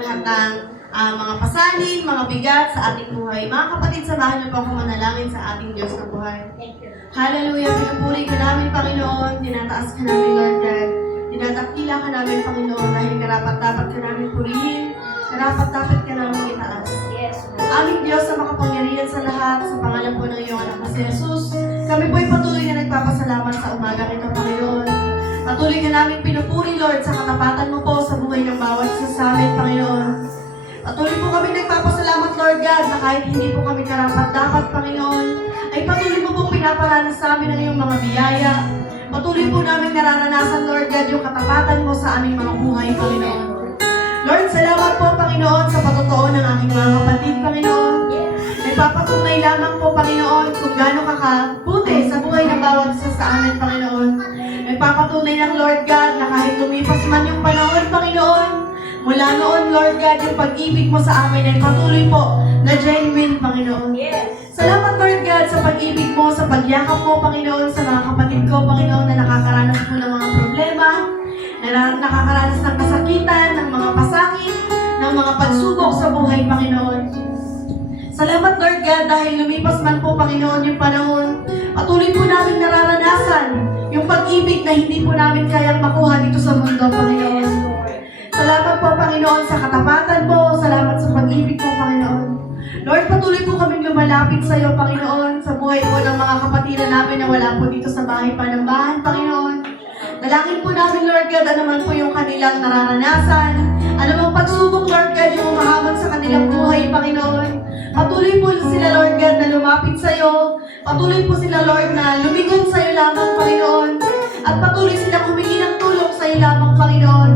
lahat ng mga pasanin, mga bigat sa ating buhay. Mga kapatid, samahan niyo po ako manalangin sa ating Diyos na buhay. Hallelujah! Pinupuri ka namin, Panginoon. Tinataas ka namin, Lord God. Tinatakila ka namin, Panginoon, dahil karapat-dapat ka namin purihin. Karapat-dapat ka namin itaas. Aming Diyos na makapangyarihan sa lahat, sa pangalan po ng iyong anak na si Jesus, kami po'y patuloy na nagpapasalamat sa umagang ito, Panginoon. Patuloy ka namin pinupuri, Lord, sa katapatan mo po sa buhay ng bawat isa sa amin, Panginoon. Patuloy po kami nagpapasalamat, Lord God, na kahit hindi po kami karapat-dapat, Panginoon, ay patuloy mo pong pinaparanas sa amin ang iyong mga biyaya. Patuloy po namin nararanasan, Lord God, yung katapatan mo sa aming mga buhay, Panginoon. Lord, salamat po, Panginoon, sa patotoo ng aking mga kapatid, Panginoon. Nagpapatunay lamang po, Panginoon, kung gaano ka kabuti sa buhay ng bawat isa sa amin, Panginoon. Nagpapatunay ng Lord God na kahit lumipas man yung panahon, Panginoon, mula noon, Lord God, yung pag-ibig mo sa amin ay patuloy po na genuine, Panginoon. Salamat, Lord God, sa pag-ibig mo, sa pagyakap mo, Panginoon, sa mga kapatid ko, Panginoon, na nakakaranas po ng mga problema, na nakakaranas ng kasakitan, ng mga pasakit, ng mga pagsubok sa buhay, Panginoon. Salamat, Lord God, dahil lumipas man po, Panginoon, yung panahon, patuloy po namin nararanasan yung pag-ibig na hindi po namin kayang makuha dito sa mundo, Panginoon. Salamat po, Panginoon, sa katapatan mo. Salamat sa pag-ibig mo, Panginoon. Lord, patuloy po kaming lumalapit sa iyo, Panginoon, sa buhay po ng mga kapatiran namin na wala po dito sa bahay Panambahan, Panginoon. Dalangin po namin, Lord God, ano man po yung kanilang nararanasan, ano mang pagsubok, Lord God, yung umahabag sa kanilang buhay, Panginoon. Patuloy po sila, Lord God, na lumapit sa iyo. Patuloy po sila, Lord, na lumigon sa iyo lamang, Panginoon. At patuloy silang humingi ng tulong sa iyo lamang, Panginoon.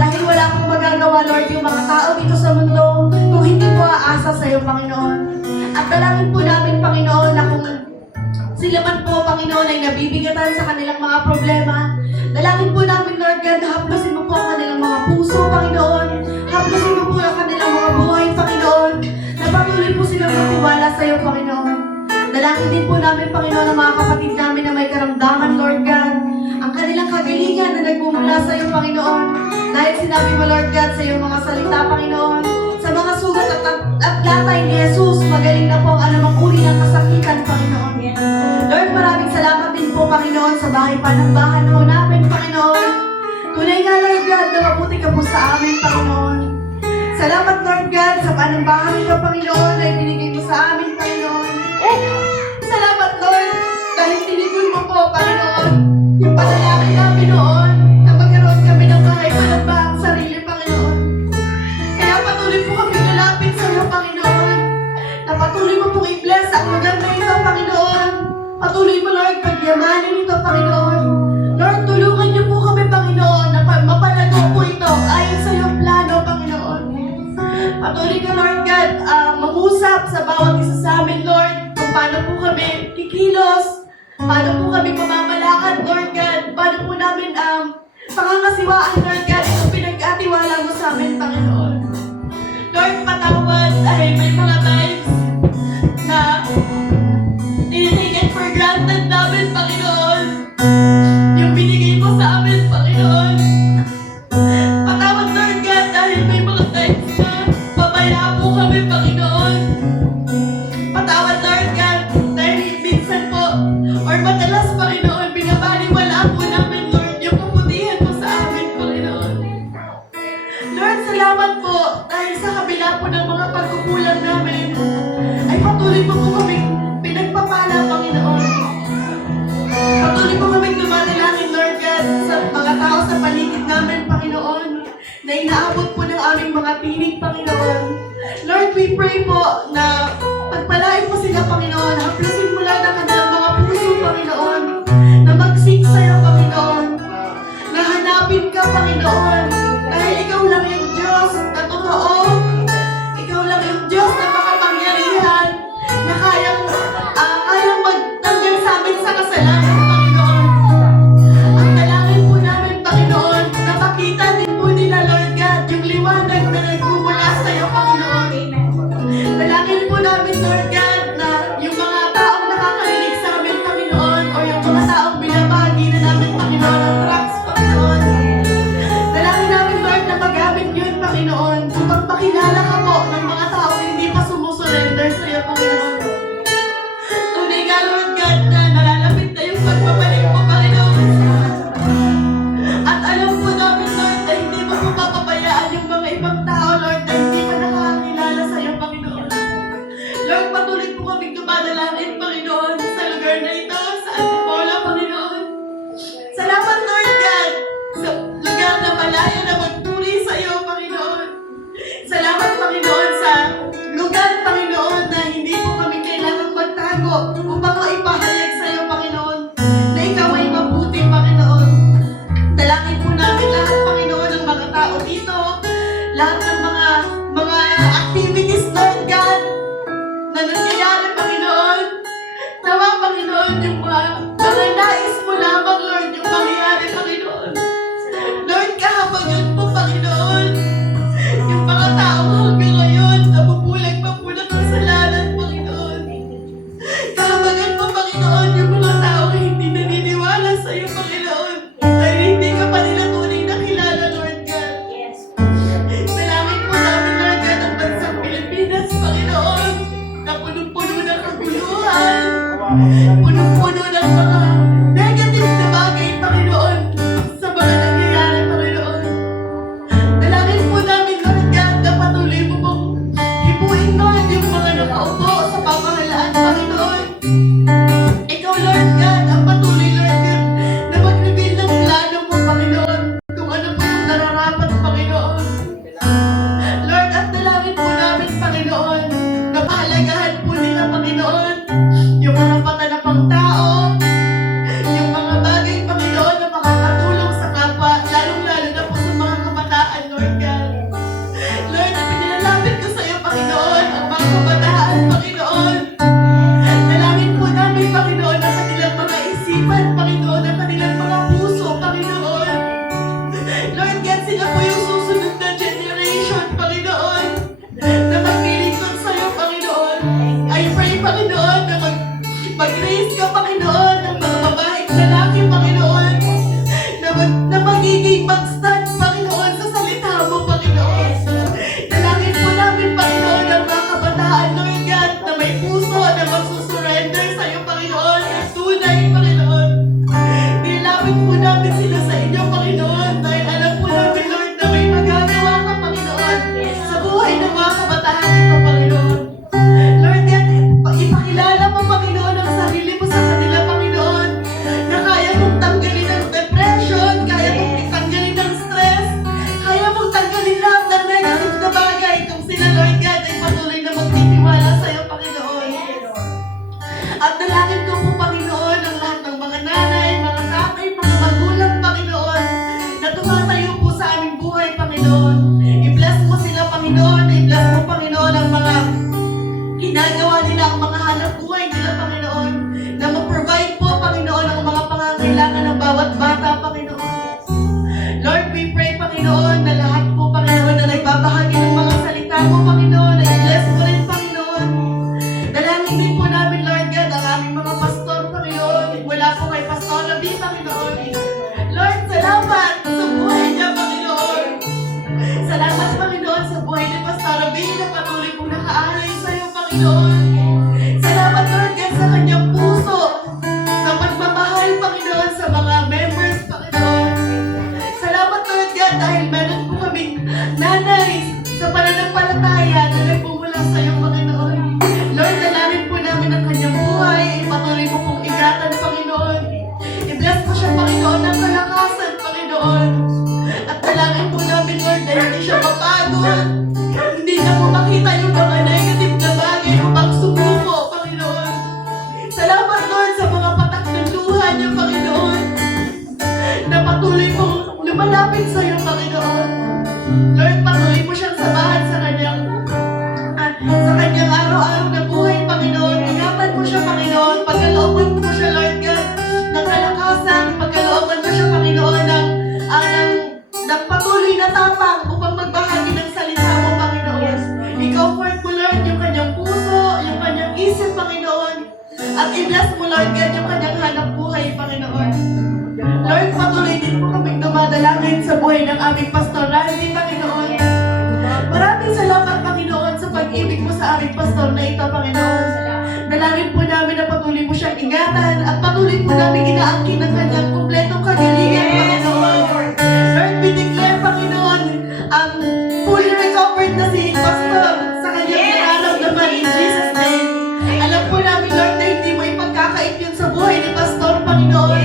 Dahil wala pong magagawa, Lord, yung mga tao dito sa mundo kung hindi po aasa sa iyo, Panginoon. At dalangin po namin, Panginoon, na kung sila man po, Panginoon, ay nabibigatan sa kanilang mga problema, dalangin po namin, Lord God, na haplusin mo po ang kanilang mga puso, Panginoon. Haplusin mo po ang kanilang mga buhay, Panginoon. Na patuloy po silang magtiwala sa iyo, Panginoon. Dalangin din po namin, Panginoon, ang mga kapatid namin na may karamdaman, Lord God. Ang kanilang kagalingan na nagmumula sa iyo, Panginoon. Dahil sinabi mo, Lord God, sa iyong mga salita, Panginoon, sa mga sugat at latay ni Jesus, magaling na po ang anumang uri ng kasakitan, Panginoon. Lord, maraming salamat din po, Panginoon, sa bahay Panambahan po namin, Panginoon. Tunay nga, Lord God, na mabuti ka po sa amin, Panginoon. Salamat, Lord God, sa Panambahan ka, Panginoon, na ibinigay mo sa amin, Panginoon. Salamat, Lord, dahil tinigon mo po, Panginoon, yung panalangin namin noon, na magkaroon kami ng bahay Panambahang sarili, Panginoon. Kaya patuloy po kami lalapit sa iyo, Panginoon, na patuloy mo pong i-bless ang lugar na ito, Panginoon. Patuloy mo, Lord, pagyamanin ito, Panginoon. Lord, tulungan niyo po kami, Panginoon, na mapalago po ito ayon sa iyong plano, Panginoon. Patuloy ka, Lord God, mangusap sa bawat isa sa amin, Lord, kung paano po kami kikilos, paano po kami pamamalakad, Lord God, paano po namin pangangasiwaan, Lord God, itong pinag-atiwala mo sa amin, Panginoon. Lord, patawad dahil may mga times na tinitake for granted namin, Panginoon, yung binigay mo sa amin, Panginoon. Patawad, Lord God, dahil may mga times na pabaya po kami, Panginoon. Patawad, Lord God, dahil minsan po, or madalas, Panginoon, binabaliwala po namin, Lord, yung kabutihan mo sa amin, Panginoon. Lord, salamat po, dahil sa kabila po ng mga pagkukulang namin, ay patuloy po po kami pinagpapala, Panginoon. Patuloy po kami dumadalangin, Lord God, sa mga tao sa paligid namin, Panginoon, na inaabot po ng aming mga tinig, Panginoon. Lord, we pray po na pagpalain po sila, Panginoon, haplusin mula ng kanilang mga puso, Panginoon, na mag-seek sa'yo, Panginoon, na hanapin ka, Panginoon, dahil ikaw lang yung Diyos na totoo, ikaw lang yung Diyos na makapangyarihan, na kayang magtanggal sa amin sa kasalanan, Panginoon. Ang dalangin po namin, Panginoon, na makita din po nila, Lord God, yung liwanag na nagmumula sa iyo, Panginoon. Dalangin po namin, Lord God, na yung mga taong nakakarinig sa amin, Panginoon, o yung mga taong binabahagi na namin, Panginoon, ang tracks, Panginoon. Dalangin namin, Lord, na magamit yun, Panginoon, upang pakilala ka po ng mga tao na hindi pa sumusurrender sa iyo, Panginoon. Tunay nga, Lord God, na nalalapit na yung pagbabalik mo, Panginoon. At alam po namin, Lord, na hindi mo po papabayaan yung mga ibang tao, Lord, na hindi pa nakakakilala sa iyo, Panginoon. Lord, patuloy po kaming dumadalangin, Panginoon, sa lugar na ito, sa Antipolo, Panginoon. Salamat, Lord God, sa lugar na malaya na magpuri sa iyo, Panginoon. Salamat, Panginoon, sa lugar, Panginoon, na hindi po kami kailangang magtago upang maipahayag sa iyo, Panginoon, na ikaw ay mabuti, Panginoon. Dalangin po namin lahat, Panginoon, ng mga tao dito, lahat ng mga activities, Lord God, na nangyayari, Panginoon. Nawa, Panginoon, yung mga nais mo lamang, Lord, yung mangyayari, Panginoon. Lord, kahabagan po, Panginoon, yung mga tao hanggang ngayon, nabubulag pa po ng kasalanan, Panginoon. Kahabagan po, Panginoon, yung mga tao na hindi naniniwala sa iyo, Panginoon. Dahil hindi ka pa nila tunay na kilala, Lord God. Dalangin po namin, Lord God, ang bansang Pilipinas, Panginoon, na punong-puno ng kaguluhan, punong-puno ng mga negative na bagay, Panginoon, sa mga nangyayari, Panginoon. Dalangin po namin, Lord God, na patuloy mo pong hipuin, Lord, yung mga nakaupo sa pamahalaan, Panginoon. Ikaw, Lord God, ang patuloy, Lord God, na mag-reveal ng plano mo, Panginoon, kung ano po yung nararapat, Panginoon. Lord, at dalangin po namin, Panginoon, na pahalagahan po nila, Panginoon, yung karapatan na pangtao, yung mga bagay, Panginoon, na makakatulong sa kapwa, lalong-lalo na po sa mga kabataan, Lord God. Lord, na pinilalapit ko sa iyo, Panginoon, ang mga kabataan, Panginoon. Dalangin po namin, Panginoon, ang kanilang mga isipan, Panginoon, ang kanilang mga puso, Panginoon. Lord God, sila po yung susunod na generation, Panginoon, na maglilingkod sa iyo, Panginoon. I pray, Panginoon, na mag-raise ka, Panginoon, ng mga babaeng lalaki, Panginoon, na magiging mag-stand, Panginoon, sa salita mo, Panginoon. Dalangin po namin, Panginoon, ang mga kabataan, Lord God, na may puso na magsusurrender sa iyo, Panginoon, ang tunay, Panginoon. Nilapit po namin sila sa inyo, Panginoon, dahil alam po namin, Lord, na may magagawa ka, Panginoon, sa buhay ng mga kabataan ito, Panginoon. Lord God, ipakilala mo, Panginoon, ang sarili mo sa kanila, Panginoon, na kaya mong tanggalin ang depression, kaya mong tanggalin ang stress, kaya mong tanggalin lahat ng negative na bagay kung sila, Lord God, ay patuloy na magtitiwala sa iyo, Panginoon. At dalangin ko po, Panginoon, ang lahat ng mga nanay, mga tatay, mga magulang, Panginoon, na tumatayo po sa aming buhay, Panginoon. I-bless mo sila, Panginoon. I-bless mo, Panginoon, ang mga ginagawa nila, ang mga hanap buhay nila, Panginoon, na mag-provide po, Panginoon, ang mga pangangailangan ng bawat bata, Panginoon. Lord, we pray, Panginoon, na lahat po, Panginoon, na nagbabahagi ng mga salita mo, Panginoon, ay bless mo rin, Panginoon. Dalangin din po namin, Lord God, ang aming mga pastor, Panginoon, mula po kay Pastor Rabi, Panginoon. Lord, salamat sa buhay niya, Panginoon. Salamat, Panginoon, sa buhay ni Pastor Rabi na patuloy pong nakaalay sa iyo, Panginoon. Salamat, Lord God, sa kanyang puso, sa pagmamahal, Panginoon, sa mga members, Panginoon. Salamat, Lord God, dahil meron po kaming nanay sa pananampalataya na nagmumula sa iyo, Panginoon. Lord, dalangin po namin ang kanyang buhay, ipatuloy mo pong ingatan, Panginoon. I-bless mo siya, Panginoon, ng kalakasan, Panginoon. At dalangin po namin, Lord, na hindi siya mapagod, hindi na po makita yung mga negative na bagay upang sumuko, Panginoon. Salamat, Lord, sa mga patak ng luha niya, Panginoon, na patuloy pong lumalapit sa iyo, Panginoon. Lord, patuloy mo siyang samahan sa kanyang araw-araw na buhay, Panginoon. Ingatan mo siya, Panginoon. Pagkalooban mo siya, Lord God, ng kalakasan. Pagkalooban mo siya, Panginoon, ng patuloy na tapang upang magbahagi ng salita mo, Panginoon. I-comfort mo, Lord, yung kanyang puso, yung kanyang isip, Panginoon. At i-bless mo, Lord God, yung kanyang hanap buhay, Panginoon. Lord, patuloy din po kaming dumadalangin sa buhay ng aming Pastor Randy, Panginoon. Marami sa aming pastor na ito, Panginoon. Dalangin po namin na patuloy mo siyang ingatan at patuloy po namin inaangkin ang kanyang kumpletong kagalingan, Panginoon. Lord, we declare, Panginoon, fully recovered na si pastor sa kanyang nararamdaman in Jesus' name. Alam po namin, Lord, na hindi mo ipagkakait yun sa buhay ni pastor, Panginoon.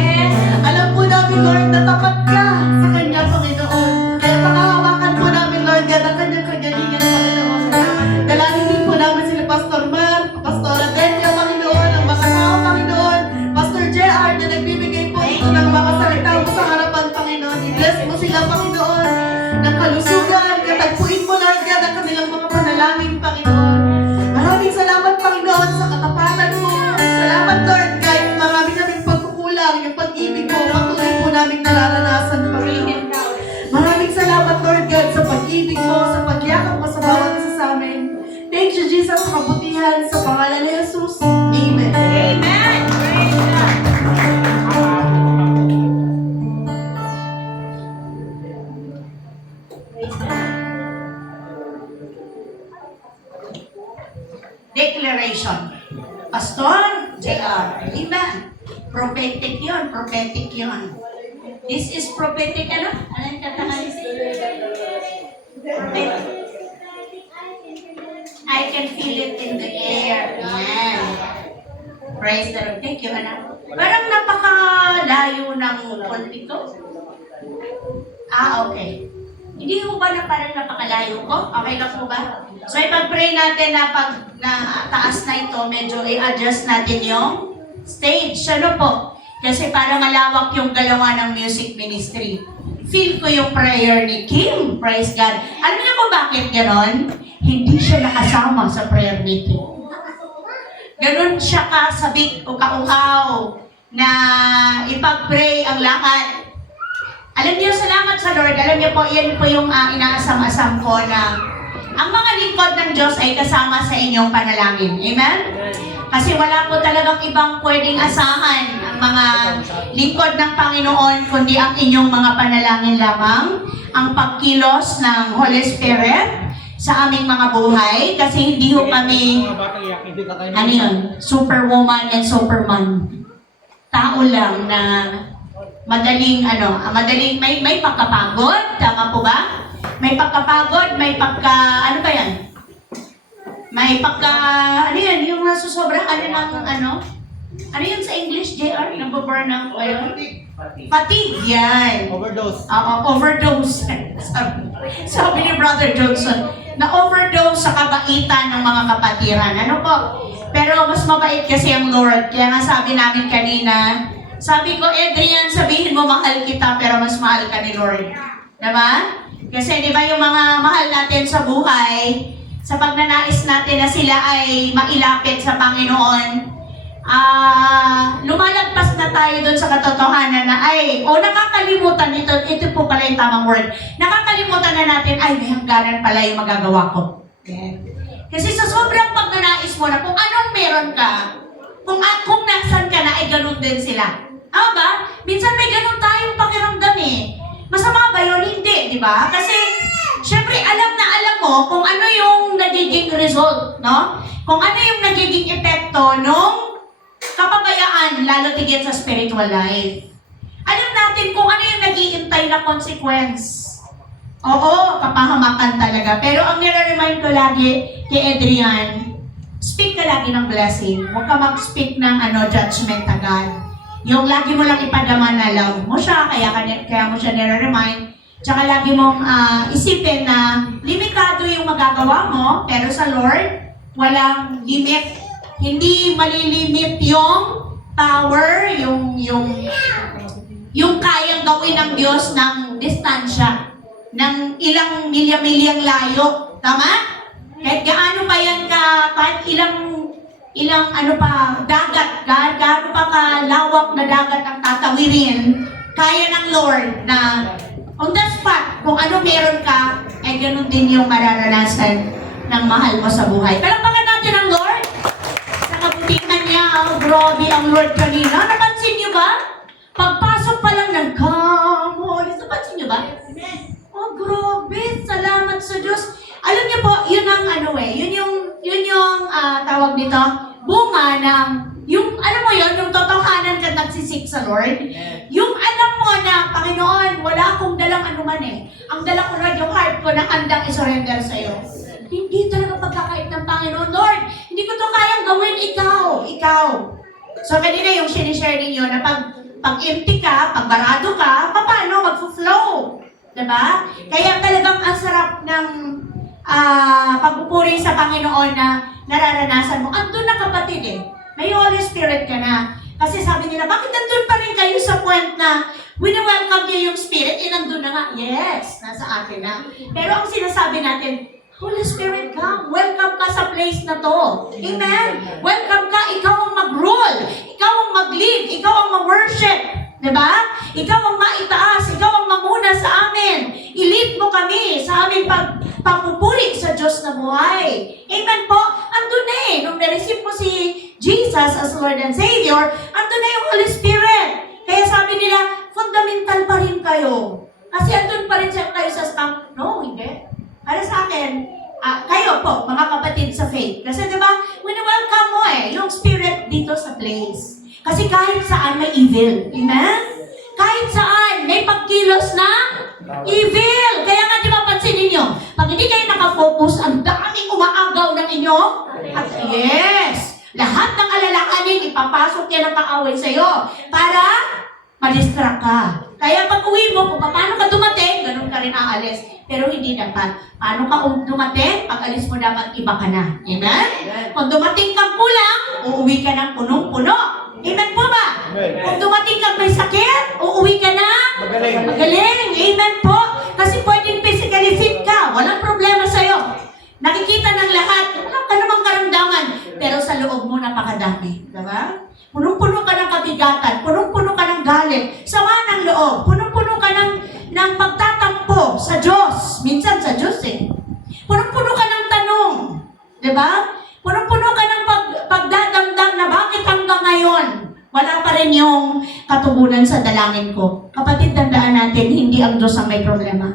Alam po namin, Lord, na tapat ka sa kanya, Panginoon. Kaya pakahawakan po namin, Lord God, ang kanyang kagalingan, Panginoon. Dalangin din po namin sila Pastor Mar, Pastor Adenia, Panginoon, ang mga tao, Panginoon, Pastor JR na nagbibigay po ito ng mga salita mo sa harapan, Panginoon. I-bless mo sila, Panginoon, ng kalusugan. Katagpuin mo, Lord God, ang kanilang mga panalangin, Panginoon. Maraming salamat, Panginoon, sa katapatan mo. Salamat, Lord, kahit marami kaming pagkukulang, yung pag-ibig mo, patuloy po namin nararanasan, Panginoon. Maraming salamat, Lord God, sa pag-ibig mo, sa pagyakap mo sa bawat isa sa amin. Thank you, Jesus, sa kabutihan, sa pangalan ni Jesus. Amen. Amen. Praise God. Praise God. Declaration. Pastor JR. Amen. Prophetic yun. Prophetic yun. This is prophetic ano? Anong katakan? Prophetic. I can feel it in the air. Yan. Praise the Lord. Thank you, anak. Parang napakalayo ng pulpito. Okay. Hindi ho ba na parang napakalayo ko? Okay lang po ba? So, ipag-pray natin na pag taas na ito, medyo i-adjust natin yung stage. Ano po? Kasi para malawak yung galawa ng music ministry. Feel ko yung prayer ni Kim. Praise God. Alam niyo kung bakit ganon? Hindi siya nakasama sa prayer meeting. Ganon siya kasabik o kauhaw na ipag-pray ang lahat. Alam niyo, salamat sa Lord. Alam niyo po, yan po yung inaasam-asam ko na ang mga lingkod ng Diyos ay kasama sa inyong panalangin. Amen? Kasi wala po talagang ibang pwedeng asahan ang mga lingkod ng Panginoon kundi ang inyong mga panalangin lamang, ang pagkilos ng Holy Spirit sa aming mga buhay. Kasi hindi ho kami, ano yun, superwoman and superman. Tao lang na madaling, may pagkapagod, tama po ba? May pagkapagod, may pagka, ano ba yan? May pagka, ano yan, yung nasusobrahan ng, ano yun sa English, JR? Nag-burn ng oil? Fatigue, yan. Overdose. Oo, overdose. Sabi ni Brother Johnson, na-overdose sa kabaitan ng mga kapatiran. Ano po? Pero mas mabait kasi ang Lord. Kaya nga sabi namin kanina, sabi ko, Adrian, sabihin mo mahal kita, pero mas mahal ka ni Lord. Diba? Kasi di ba yung mga mahal natin sa buhay, sa pagnanais natin na sila ay mailapit sa Panginoon, lumalagpas na tayo doon sa katotohanan na nakakalimutan, ito po pala yung tamang word, nakakalimutan na natin, may hangganan pala yung magagawa ko. Yeah. Kasi sa sobrang pagnanais mo na kung anong meron ka, kung nasan ka na, ay ganun din sila. Ba? Minsan may ganun tayong pakiramdam eh. Masama ba yun? Hindi, di ba? Kasi, syempre, alam na alam mo kung ano yung nagiging result, no? Kung ano yung nagiging epekto nung kapabayaan, lalo tigit sa spiritual life. Alam natin kung ano yung nag-iintay na consequence. Oo, kapahamakan talaga. Pero ang nire-remind ko lagi kay Adrian, speak ka lagi ng blessing. Huwag ka mag-speak ng judgment agad. Yung lagi mo lang ipadama na love mo siya, kaya mo siya nire-remind. Tsaka lagi mong isipin na limitado yung magagawa mo, pero sa Lord, walang limit. Hindi malilimit yung power, yung kayang gawin ng Diyos ng distansya, ng ilang milya-milyang layo. Tama? Kahit gaano pa yan kahit ilang dagat, gaano pa kalawak na dagat ang tatawirin, kaya ng Lord na on the spot, kung ano meron ka, ay ganun din yung mararanasan ng mahal mo sa buhay. Palakpakan natin ang Lord sa kabutihan niya. Grabe ang Lord kanina. Napansin niyo ba? Pagpasok pa lang ng come, napansin niyo ba? Grabe. Salamat sa Diyos. Alam niyo po, yun ang yun yung tawag nito, bunga ng, yung, alam mo yun, yung totohanan ka nagsisik sa Lord. Yung alam mo na, Panginoon, wala akong dalang anuman eh. Ang dala ko na yung heart ko na handang isurrender sa'yo. Hindi talaga pagkakait ng Panginoon, Lord, hindi ko to kayang gawin, ikaw. So kanina yung sinishare ninyo na pag empty ka, pag barado ka, paano mag-flow? Diba? Kaya talagang ang sarap ng pagpupuri sa Panginoon na nararanasan mo. Andun na kapatid eh. May Holy Spirit ka na. Kasi sabi nila, bakit nandun pa rin kayo sa point na wini-welcome niyo yung Spirit? Eh, nandun na nga. Yes, nasa atin na. Pero ang sinasabi natin, Holy Spirit, come. Welcome ka sa place na to. Amen? Welcome ka. Ikaw ang mag-rule. Ikaw ang mag-lead. Ikaw ang mag-worship. Diba? Ikaw ang maitaas. Ikaw ang mamuna sa amin. I-lead mo kami sa aming pagpupuri sa Diyos na buhay. Amen po? Andun na eh. Nung na-receive mo si Jesus as Lord and Savior, andun na yung Holy Spirit. Kaya sabi nila, fundamental pa rin kayo. Kasi andun pa rin kayo sa stamp. No, hindi. Para sa akin, kayo po, mga kapatid sa faith. Kasi diba, wini-welcome mo yung Spirit dito sa place. Kasi kahit saan may evil. Amen? Kahit saan may pagkilos na evil. Kaya nga, di ba, pansinin nyo, pag hindi kayo nakafocus, ang daming umaagaw ng inyo. At yes, lahat ng alalahanin, ipapasok yan ang kaaway sa'yo para ma-distract ka. Kaya pag uwi mo, kung paano ka dumating, ganun ka rin aalis. Pero hindi dapat. Paano ka dumating? Pag alis mo dapat iba ka na. Amen? Kung dumating kang kulang, uuwi ka ng punong-puno. Amen po ba? Kung dumating kang may sakit, uuwi ka na magaling. Amen po. Kasi pwedeng physically fit ka. Walang problema sa'yo. Nakikita ng lahat. Wala ka namang karamdaman. Pero sa loob mo, napakadami. Diba? Punong-puno ka ng kabigatan. Punong-puno ka ng galit. Sama ng loob. Punong-puno ka ng pagtatampo sa Diyos. Minsan sa Diyos eh. Punong-puno ka ng tanong. Diba? Punong-puno ka ng pagdadamdam na bakit hanggang ngayon wala pa rin yung katugunan sa dalangin ko. Kapatid, tandaan natin, hindi ang Diyos ang may problema.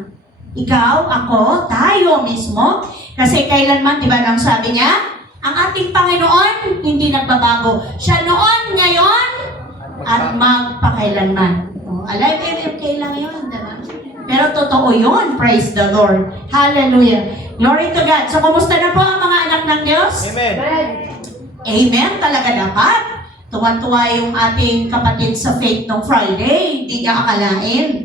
Ikaw, ako, tayo mismo. Kasi kailanman, di ba nang sabi niya, ang ating Panginoon, hindi nagbabago. Siya noon, ngayon, at magpakailanman. Alive MMK lang yun, diba? Pero totoo yun, praise the Lord. Hallelujah. Glory to God. So, kumusta na po ang mga anak ng Diyos? Amen. Amen, talaga dapat. Tuwan-tuwa yung ating kapatid sa faith nung Friday. Hindi niya akalain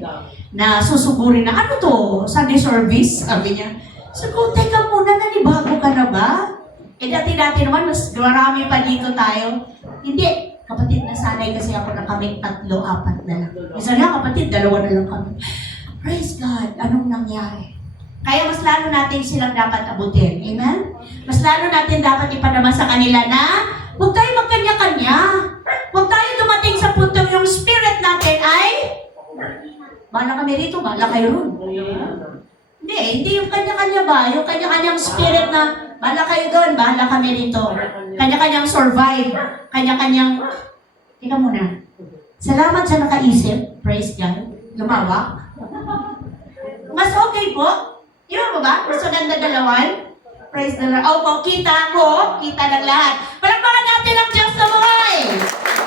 na susugurin na, ano to? Sunday service? Sabi niya. So, teka muna, nanibago ka na ba? Eh, dati-dati naman, mas marami pa dito tayo. Hindi. Kapatid, nasanay kasi ako na kami 3-4 na lang. Isa na, kapatid, 2 na lang kami. Praise God, anong nangyari? Kaya mas lalo natin silang dapat abutin. Amen? Mas lalo natin dapat ipadama sa kanila na huwag tayo magkanya-kanya. Huwag tayo dumating sa puntong yung spirit natin ay bahala kami rito, bahala kayo ron. Hindi yung kanya-kanya ba? Yung kanya-kanyang spirit na bahala kayo doon, bahala kami rito. Kanya-kanyang survive. Kanya-kanyang... Tika muna. Salamat sa nakaisip. Praise God. Lumawa. Mas okay po. Di ba ba? Mas maganda dalawan. Praise the Lord. Opo, kita ko. Kita ng lahat. Palagpakan natin ang Diyos sa buhay.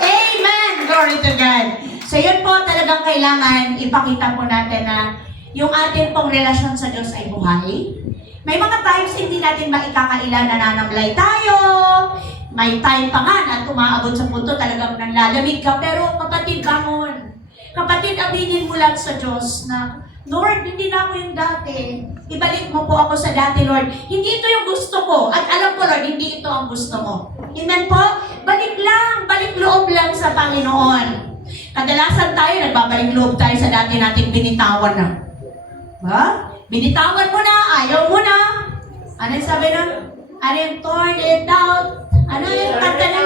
Amen. Glory to God. So yun po talagang kailangan ipakita po natin na yung ating pong relasyon sa Diyos ay buhay. May mga times hindi natin maikakaila na nanamlay tayo. May time pa nga na tumaabot sa punto talagang nanlalamig ka. Pero kapatid, bangon. Kapatid, aminin mo lang sa Diyos na, Lord, hindi na ako yung dati. Ibalik mo po ako sa dati, Lord. Hindi ito yung gusto ko. At alam ko, Lord, hindi ito ang gusto mo. Amen po? Balik lang. Balik loob lang sa Panginoon. Kadalasan tayo, nagbabalik loob tayo sa dati nating binitawan na. Ha? Binitawan mo na, ayaw mo na. Ano yung sabi na? Ano yung torn it out? Ano yung kanta na?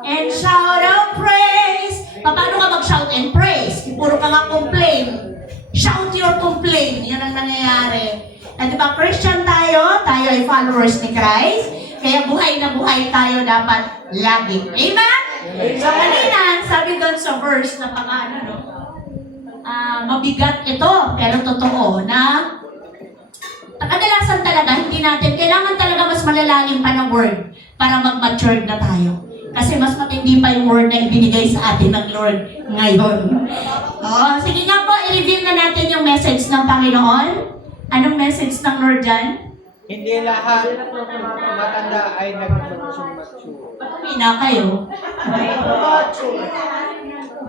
And shout out praise. Paano ka mag-shout and praise? Puro ka nga complain. Shout your complaint. Yan ang nangyayari. At diba, Christian tayo ay followers ni Christ. Kaya buhay na buhay tayo dapat lagi. Amen? So kanina, sabi doon sa verse na mabigat ito, pero totoo na Kadalasan talaga, hindi natin, kailangan talaga mas malalalim pa ng word para mag-mature na tayo. Kasi mas matindi pa yung word na ibinigay sa atin ng Lord ngayon. Oh, sige nga po, i-reveal na natin yung message ng Panginoon. Anong message ng Lord dyan? Hindi lahat matanda ay nag-mature. Patuloy na kayo.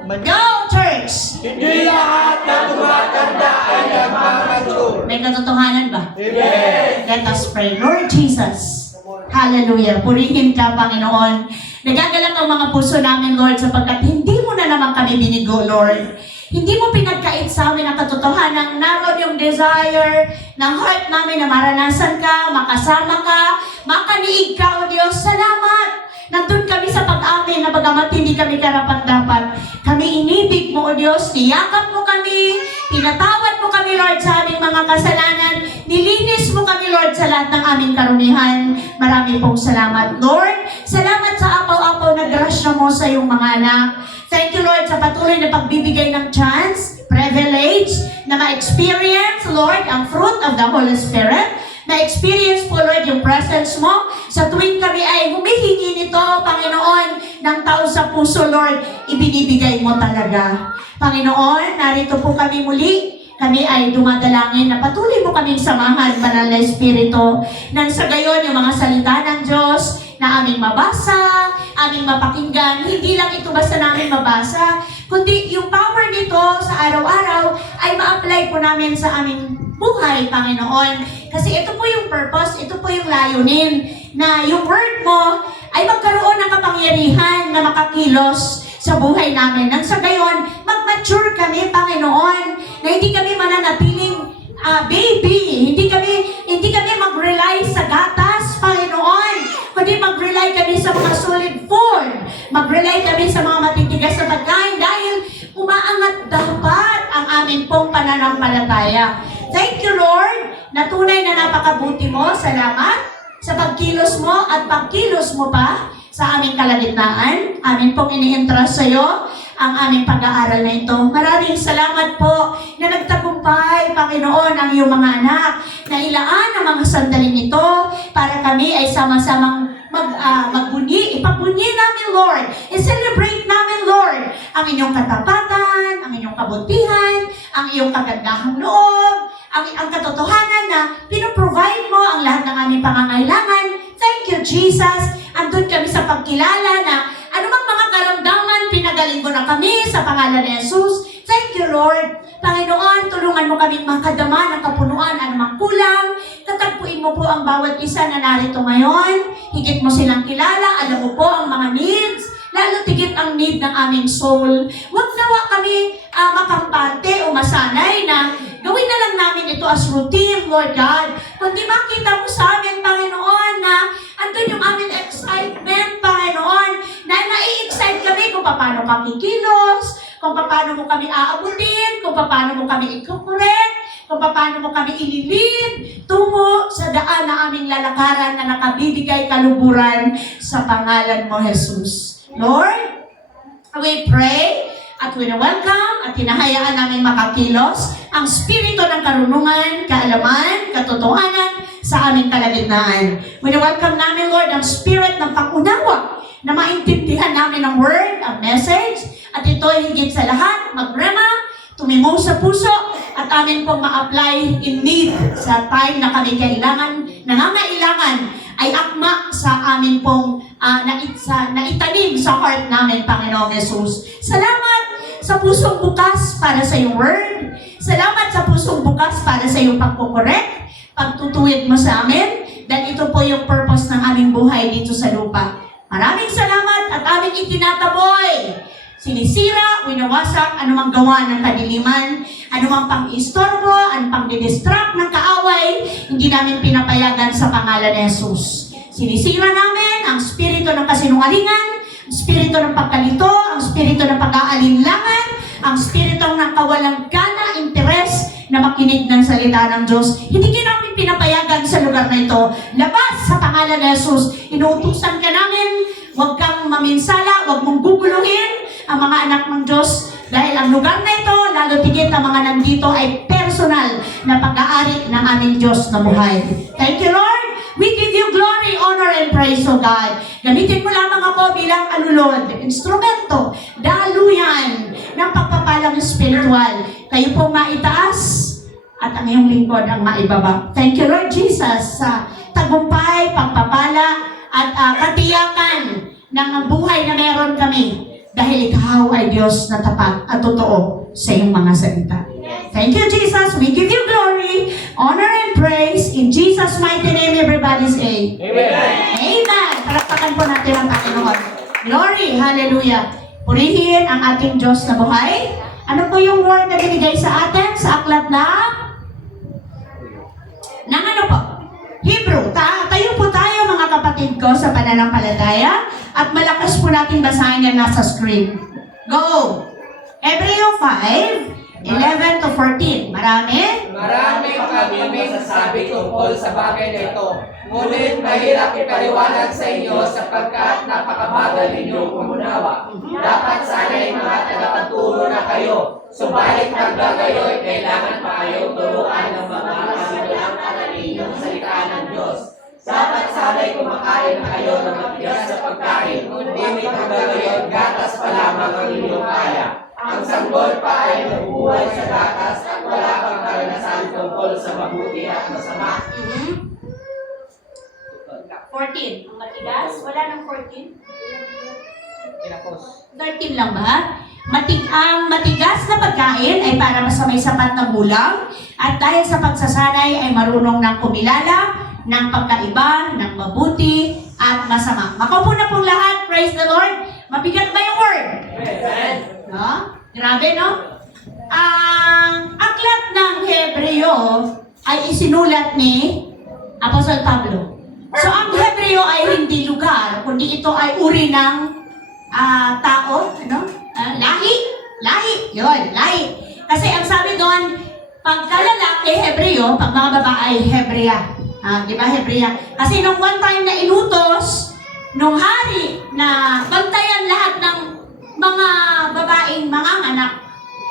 Go, church! Hindi lahat na tumatanda ay nag-mature. May katotohanan ba? Amen. Let us pray. Lord Jesus, hallelujah. Purihin ka, Panginoon. Nagagalak ang mga puso namin, Lord, sapagkat hindi mo na naman kami binigo, Lord. Hindi mo pinagkait sa amin ang katotohanan. Naroon yung desire ng heart namin na maranasan ka, makasama ka, makaniig ka, O Diyos. Salamat! Nandun kami sa pag-amin na bagamat hindi kami karapat-dapat. Kami inibig mo, O Diyos. Niyakap mo kami. Pinatawad mo kami, Lord, sa aming mga kasalanan. Nilinis mo kami, Lord, sa lahat ng aming karumihan. Marami pong salamat, Lord. Salamat sa apaw-apaw na grasya mo sa iyong mga anak. Thank you, Lord, sa patuloy na pagbibigay ng chance, privilege, na ma-experience, Lord, ang fruit of the Holy Spirit. Na-experience po, Lord, yung presence mo. Sa tuwing kami ay humihingi nito, Panginoon, ng tao sa puso, Lord, ibinibigay mo talaga. Panginoon, narito po kami muli. Kami ay dumadalangin na patuloy mo kaming samahan, Banal na Espiritu, nang sa gayon yung mga salita ng Diyos na aming mabasa, aming mapakinggan. Hindi lang ito basta namin mabasa, kundi yung power nito sa araw-araw ay ma-apply po namin sa aming buhay, Panginoon. Kasi ito po yung purpose, ito po yung layunin, na yung word mo ay magkaroon ng kapangyarihan na makakilos sa buhay namin. Nang sa gayon, mag-mature kami, Panginoon, na hindi kami mananatiling baby. Hindi kami mag-rely sa gatas, Panginoon, kundi mag-rely kami sa mga solid food. Mag-rely kami sa mga matitigas na pagkain dahil umaangat dapat ang amin pong pananampalataya. Thank you, Lord, na tunay na napakabuti mo. Salamat sa pagkilos mo at pagkilos mo pa sa aming kalagitnaan. Amin pong ini-entrust sa iyo ang aming pag-aaral na ito. Maraming salamat po na nagtagumpay, Panginoon, ang iyong mga anak na ilaan ang mga sandaling ito para kami ay sama-samang magbunyi, ipagbunyi namin, Lord. I-celebrate namin, Lord, ang inyong katapatan, ang inyong kabutihan, ang iyong kagandahang loob, ang katotohanan na pinoprovide mo ang lahat ng aming pangangailangan. Thank you, Jesus. Andun kami sa pagkilala na anumang mga karamdaman, pinagaling mo na kami sa pangalan ni Jesus. Thank you, Lord. Panginoon, tulungan mo kaming makadama ng kapunuan, anumang kulang. Tatagpuin mo po ang bawat isa na narito ngayon. Higit mo silang kilala, alam mo po ang mga needs, lalo tigit ang need ng aming soul. Huwag nawa kami makampante o masanay na gawin na lang namin ito as routine, Lord God. Kundi makita mo sa amin, Panginoon, na andun yung aming excitement, Panginoon, na nai-excite kami kung paano kami kilos, kung paano mo kami aabutin, kung paano mo kami i-correct, kung paano mo kami ililid tungo sa daan na aming lalakaran na nakabibigay kaluburan sa pangalan mo, Jesus. Lord, we pray at welcome at hinahayaan namin makakilos ang spirito ng karunungan, kaalaman, katotohanan sa aming kalagitnaan. Welcome namin, Lord, ang spirit ng pag-unawa na maintindihan namin ang word, ang message, at ito ay higit sa lahat, magrema, tumimo sa puso, at amin pong ma-apply in need sa time na kami kailangan, nangangailangan, ay akma sa amin pong naitanim sa heart namin, Panginoong Jesus. Salamat sa pusong bukas para sa iyong word. Salamat sa pusong bukas para sa iyong pagkukorek, pagtutuwid mo sa amin, dahil ito po yung purpose ng aming buhay dito sa lupa. Maraming salamat at aming itinataboy. Sinisira, winawasak, anumang gawa ng kadiliman, anumang pang-istorbo, anumang pang-distract ng kaaway, hindi namin pinapayagan sa pangalan ni Jesus. Sinisira namin ang spirito ng kasinungalingan, ang spirito ng pagkalito, ang spirito ng pag-aalinlangan, ang spirito ng kawalang gana, interes na makinig ng salita ng Diyos. Hindi ka namin pinapayagan sa lugar na ito. Labas sa pangalan ni Jesus. Inuutusan ka namin, huwag kang maminsala, huwag mong guguluhin ang mga anak ng Diyos. Dahil ang lugar na ito, lalo tigit ang mga nandito ay personal na pag-aari ng aming Diyos na buhay. Thank you, Lord. We give you glory, honor, and praise, O God. Gamitin mo lamang ako bilang alulod, instrumento, daluyan ng pagpapalang spiritual. Kayo po maitaas at ang iyong lingkod ang maibaba. Thank you, Lord Jesus, sa tagumpay, pagpapala, at katiyakan ng buhay na meron kami. Dahil ikaw ay Diyos na tapat at totoo sa iyong mga salita. Thank you, Jesus. We give you glory, honor, and praise. In Jesus' mighty name, everybody say, Amen. Amen. Palakpakan po natin ang Panginoon. Glory, hallelujah. Purihin ang ating Diyos na buhay. Ano po yung word na binigay sa atin sa aklat ng ano po? Hebrew. Tayo po tayo mga kapatid ko sa pananampalataya at malakas po natin basahin yan nasa screen. Go! Hebreo 5:11 to 14. Marami? Marami kami masasabi tungkol sa bagay na ito. Ngunit mahirap ipaliwanag sa inyo sapagkat napakabagal ninyong umunawa. Dapat sana'y mga tagapagturo na kayo. Subalit hanggang ngayon, kailangan pa kayong turuan ng mga kasigulang karaninyong salita ng Diyos. Dapat sana'y kumakain na kayo ng matigas sa pagkain. Ngunit hanggang ngayon, gatas pa lamang ang inyong kaya. Ang sanggol pa ay nabubuhay sa gatas at wala kang karanasan tungkol sa mabuti at masama. 14. Ang matigas? Wala ng 14? 13 lang ba? Ang matigas na pagkain ay para sa may sapat na gulang at dahil sa pagsasanay ay marunong ng kumilala ng pagkaiba, ng mabuti at masama. Makaupo na pong lahat. Praise the Lord. Mabigat ba yung word? Amen. No? Grabe, no? Ang aklat ng Hebreo ay isinulat ni Apostol Pablo. So, ang Hebreo ay hindi lugar, kundi ito ay uri ng tao, ano? Lahi. Yun, lahi. Kasi ang sabi doon, pagka lalaki, Hebreo, pag mga babae, Hebrea. Di ba, Hebrea? Kasi nung one time na inutos, nung hari na bantayan lahat ng mga babaeng mga anak,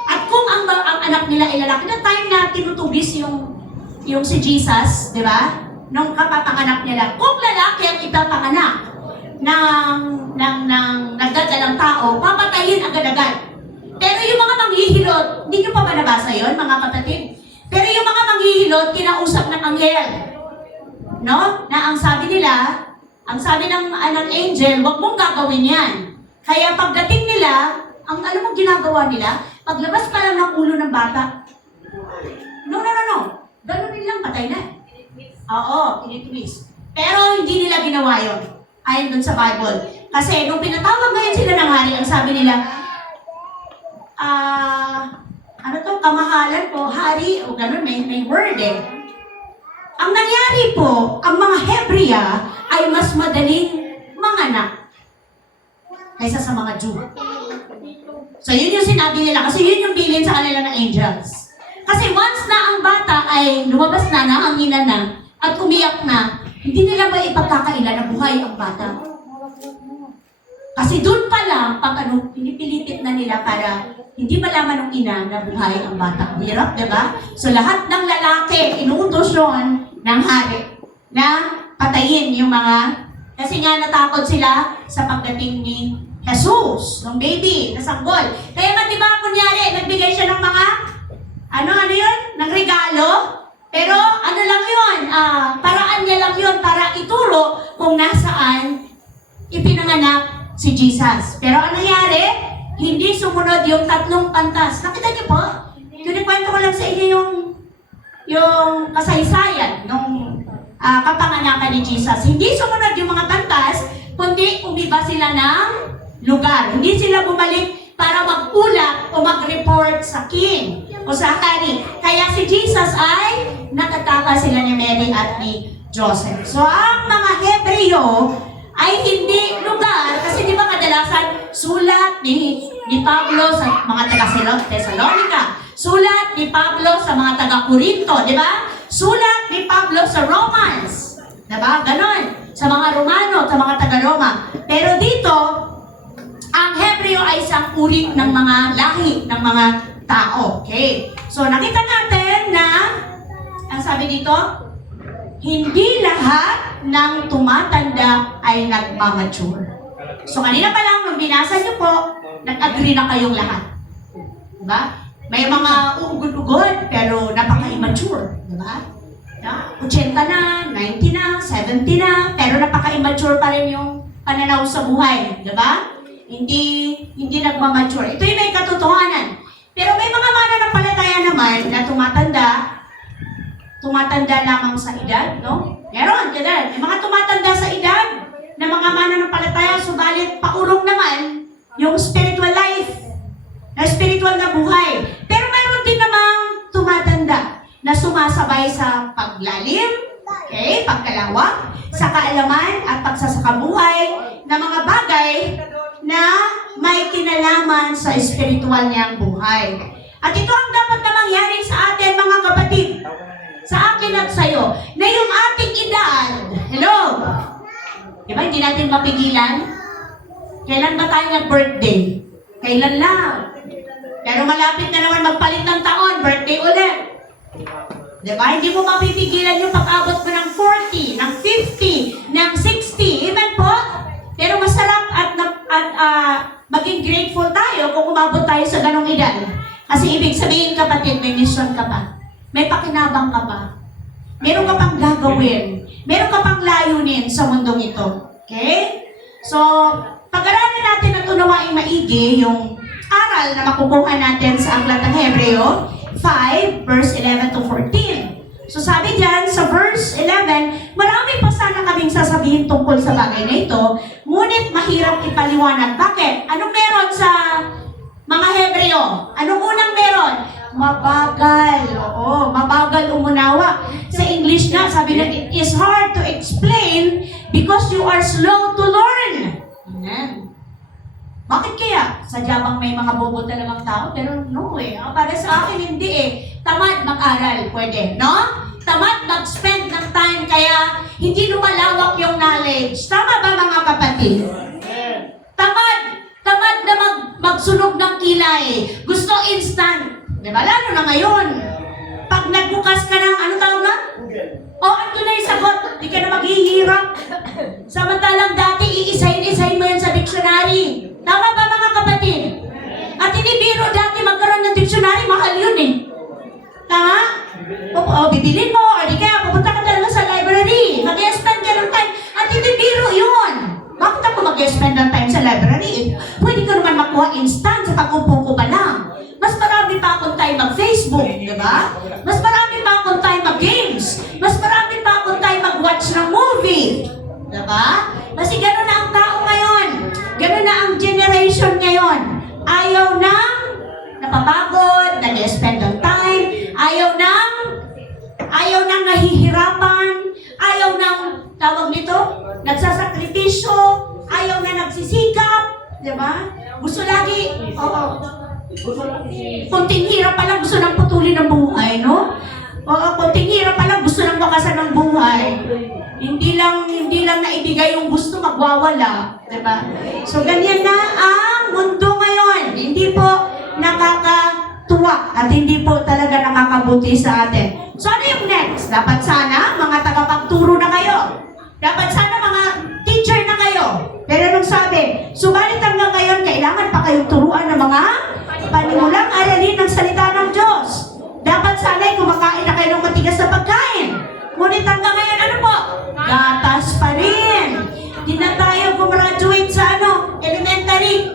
at kung ang anak nila ay lalaki, na time na tinutubis yung si Jesus, di ba? Nung kapapanganak nila, kung lalaki ang ipapanganak ng nagdadalang tao, papatayin agad-agad. Pero yung mga manghihilot, hindi nyo pa ba nabasa yun, mga kapatid? Pero yung mga manghihilot, kinausap ng anghel. No? Na ang sabi ng angel, wag mong gagawin yan. Kaya pagdating nila, ang alam mo ginagawa nila, paglabas pa lang ng ulo ng bata, no. Ganunin lang, patay na. Oo, tinitwist. Pero hindi nila ginawa yun. Ayon dun sa Bible. Kasi nung pinatawag ngayon sila ng hari, ang sabi nila, kamahalan po, hari, o ganun, may word eh. Ang nangyari po, ang mga Hebrea ay mas madaling manganak kaysa sa mga Jew. So yun yung sinabi nila, kasi yun yung bilin sa kanila ng angels. Kasi once na ang bata ay lumabas na, nahangina na, at umiyak na, hindi nila ba ipagkakaila na buhay ang bata? Kasi doon pa lang, pinipilitit na nila para hindi malaman ng ina na buhay ang bata. Hirap, di ba? So lahat ng lalaki, inuutos yun ng hari na patayin yung mga, kasi nga natakot sila sa pagdating ni Jesus, ng baby, na sanggol. Kaya nga di ba, kunyari, nagbigay siya ng mga, ano yun? Ng regalo. Pero ano lang yun, paraan niya lang yun para ituro kung nasaan ipinanganak si Jesus. Pero ano nangyari? Hindi sumunod yung 3 pantas. Nakita niyo po? Kinikwento ko lang sa inyo yung kasaysayan nung kapanganakan ni Jesus. Hindi sumunod yung mga pantas, kundi umiba sila ng lugar. Hindi sila bumalik para mag-ulap o mag-report sa king o sa hari. Kaya si Jesus ay nakataka sila ni Mary at ni Joseph. So ang mga Hebreo ay hindi lugar, kasi di ba kadalasan sulat ni Pablo sa mga taga-Thessalonica, sulat ni Pablo sa mga taga-Corinto, di ba? Sulat ni Pablo sa Romans, di ba? Ganon, sa mga Romano, sa mga taga-Roma. Pero dito, ang Hebreo ay isang uri ng mga lahi ng mga tao. Okay? So nakita natin na sabi dito? Hindi lahat ng tumatanda ay nagmamature. So kanina pa lang, nung binasa niyo po, nag-agree na kayong lahat. Diba? May mga uugod-ugod, pero napaka-immature. Diba? 80 na, 90 na, 70 na, pero napaka-immature pa rin yung pananaw sa buhay. Diba? Hindi nagmamature. Ito yung may katotohanan. Pero may mga mananampalataya naman na tumatanda lamang sa edad, no? Meron, ganun. May mga tumatanda sa edad na mga mananampalataya, subalit paurong naman yung spiritual life, na spiritual na buhay. Pero mayroon din namang tumatanda na sumasabay sa paglalim, okay, pagkalawak, sa kaalaman at pagsasakabuhay na mga bagay na may kinalaman sa spiritual niyang buhay. At ito ang dapat na mangyari sa atin, mga kapatid, sa akin at sa'yo, na yung ating edad, hello? Di ba, hindi natin mapigilan? Kailan ba tayo nag-birthday? Kailan lang? Pero malapit na naman magpalit ng taon, birthday ulit. Di ba, hindi mo mapipigilan yung pag-abot mo ng 40, ng 50, ng 60, even po. Pero masarap at maging grateful tayo kung umabot tayo sa ganong edad. Kasi ibig sabihin, kapatid, may mission ka pa. May pakinabang ka pa. Meron ka pang gagawin. Meron ka pang layunin sa mundong ito. Okay? So, pag-aralan natin at unawaing maigi yung aral na makukuha natin sa Aklat ng Hebreo 5, verse 11 to 14. So, sabi dyan, sa verse 11, marami pa sana kaming sasabihin tungkol sa bagay na ito, ngunit mahirap ipaliwanag. Bakit? Anong meron sa mga Hebreo? Anong unang meron? Mabagal. Oo, mabagal umunawa. Sa English nga, sabi na, it is hard to explain because you are slow to learn. Amen. Bakit kaya? Sadya bang may mga bobo talagang tao? Pero no eh. Para sa akin, hindi eh. Tamad mag-aral, pwede. No? Tamad mag-spend ng time, kaya hindi lumalawak yung knowledge. Tama ba mga kapatid? Tamad na magsunog ng kilay. Gusto instant. Diba? Lalo na ngayon. Pag nagbukas ka ng, ano tawag na? Ando na yung sagot. Di ka na maghihirap. Samantalang dati, iisahin mo yan sa dictionary. Tama ba mga kapatid? At hindi biro dati magkaroon ng dictionary, mahal yun eh. Tama? O bibilin mo, o di kaya pupunta ka talaga sa library. Mag-spend ka ng time. At hindi biro yun. Bakit ako mag-spend ng time sa library? Pwede ka naman makuha instant sa pag-upo ko pa lang. Mas marami pa akong time mag-Facebook, di ba? Mas marami pa akong time mag-games. Mas marami pa akong time mag-watch ng movie. Di ba? Kasi gano'n na ang tao ngayon. Gano'n na ang generation ngayon. Ayaw nang napapagod, nag-spend ng time. Ayaw nang nahihirapan. Ayaw nang, tawag nito, nagsasakripisyo. Ayaw na nagsisikap. Di ba? Gusto lagi, konting hirap pa lang gusto nang putulin ng buhay, no? Oo, konting hirap pa lang gusto nang wakasan ng buhay. Hindi lang naibigay yung gusto, magwawala. Diba? So, ganyan na ang mundo ngayon. Hindi po nakakatuwa at hindi po talaga nakakabuti sa atin. So, ano yung next? Dapat sana mga tagapagturo na kayo. Dapat sana mga teacher na kayo. Pero anong sabi? Subalit hanggang ngayon, kailangan pa kayong turuan ng mga panimulang aralin ng salita ng Diyos. Dapat sana'y kumakain na kayo ng matigas na pagkain. Ngunit hanggang ngayon, ano po? Gatas pa rin. Di na tayo gumraduate sa elementary.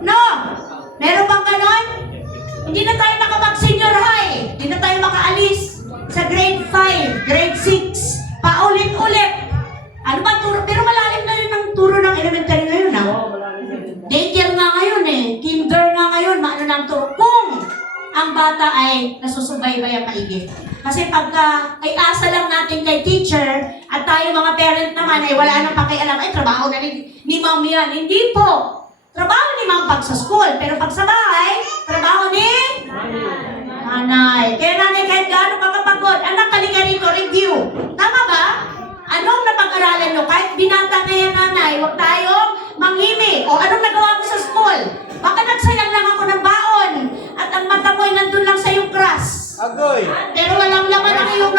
No! Meron bang ganon? Hindi na tayo nakapag-senior high. Hindi na tayo makaalis sa grade 5, grade 6. Paulit-ulit. Ano ba turo? Pero malalim na rin ang turo ng elementary ngayon, ha? Daycare nga ngayon eh. Kinder nga ngayon. Maano ng turo? Kung ang bata ay nasusubaybay ang maigi. Kasi pagka ay asa lang natin kay teacher at tayo mga parent naman ay wala nang pakialam, ay trabaho na ni ma'am yan. Hindi po. Trabaho ni ma'am pag sa school. Pero pag sa bahay, trabaho ni nanay. Kaya nanay, kahit gaano kakapagod, anak, halika rito, review. Tama ba? Anong napag-aralan nyo? Kahit binata na yan, nanay, huwag tayong manghimi. O anong nagawa mo sa school? Baka nagsayang lang ako ng baon at ang mata mo'y nandun lang sa iyong crush. Agoy! Pero walang laman ang iyong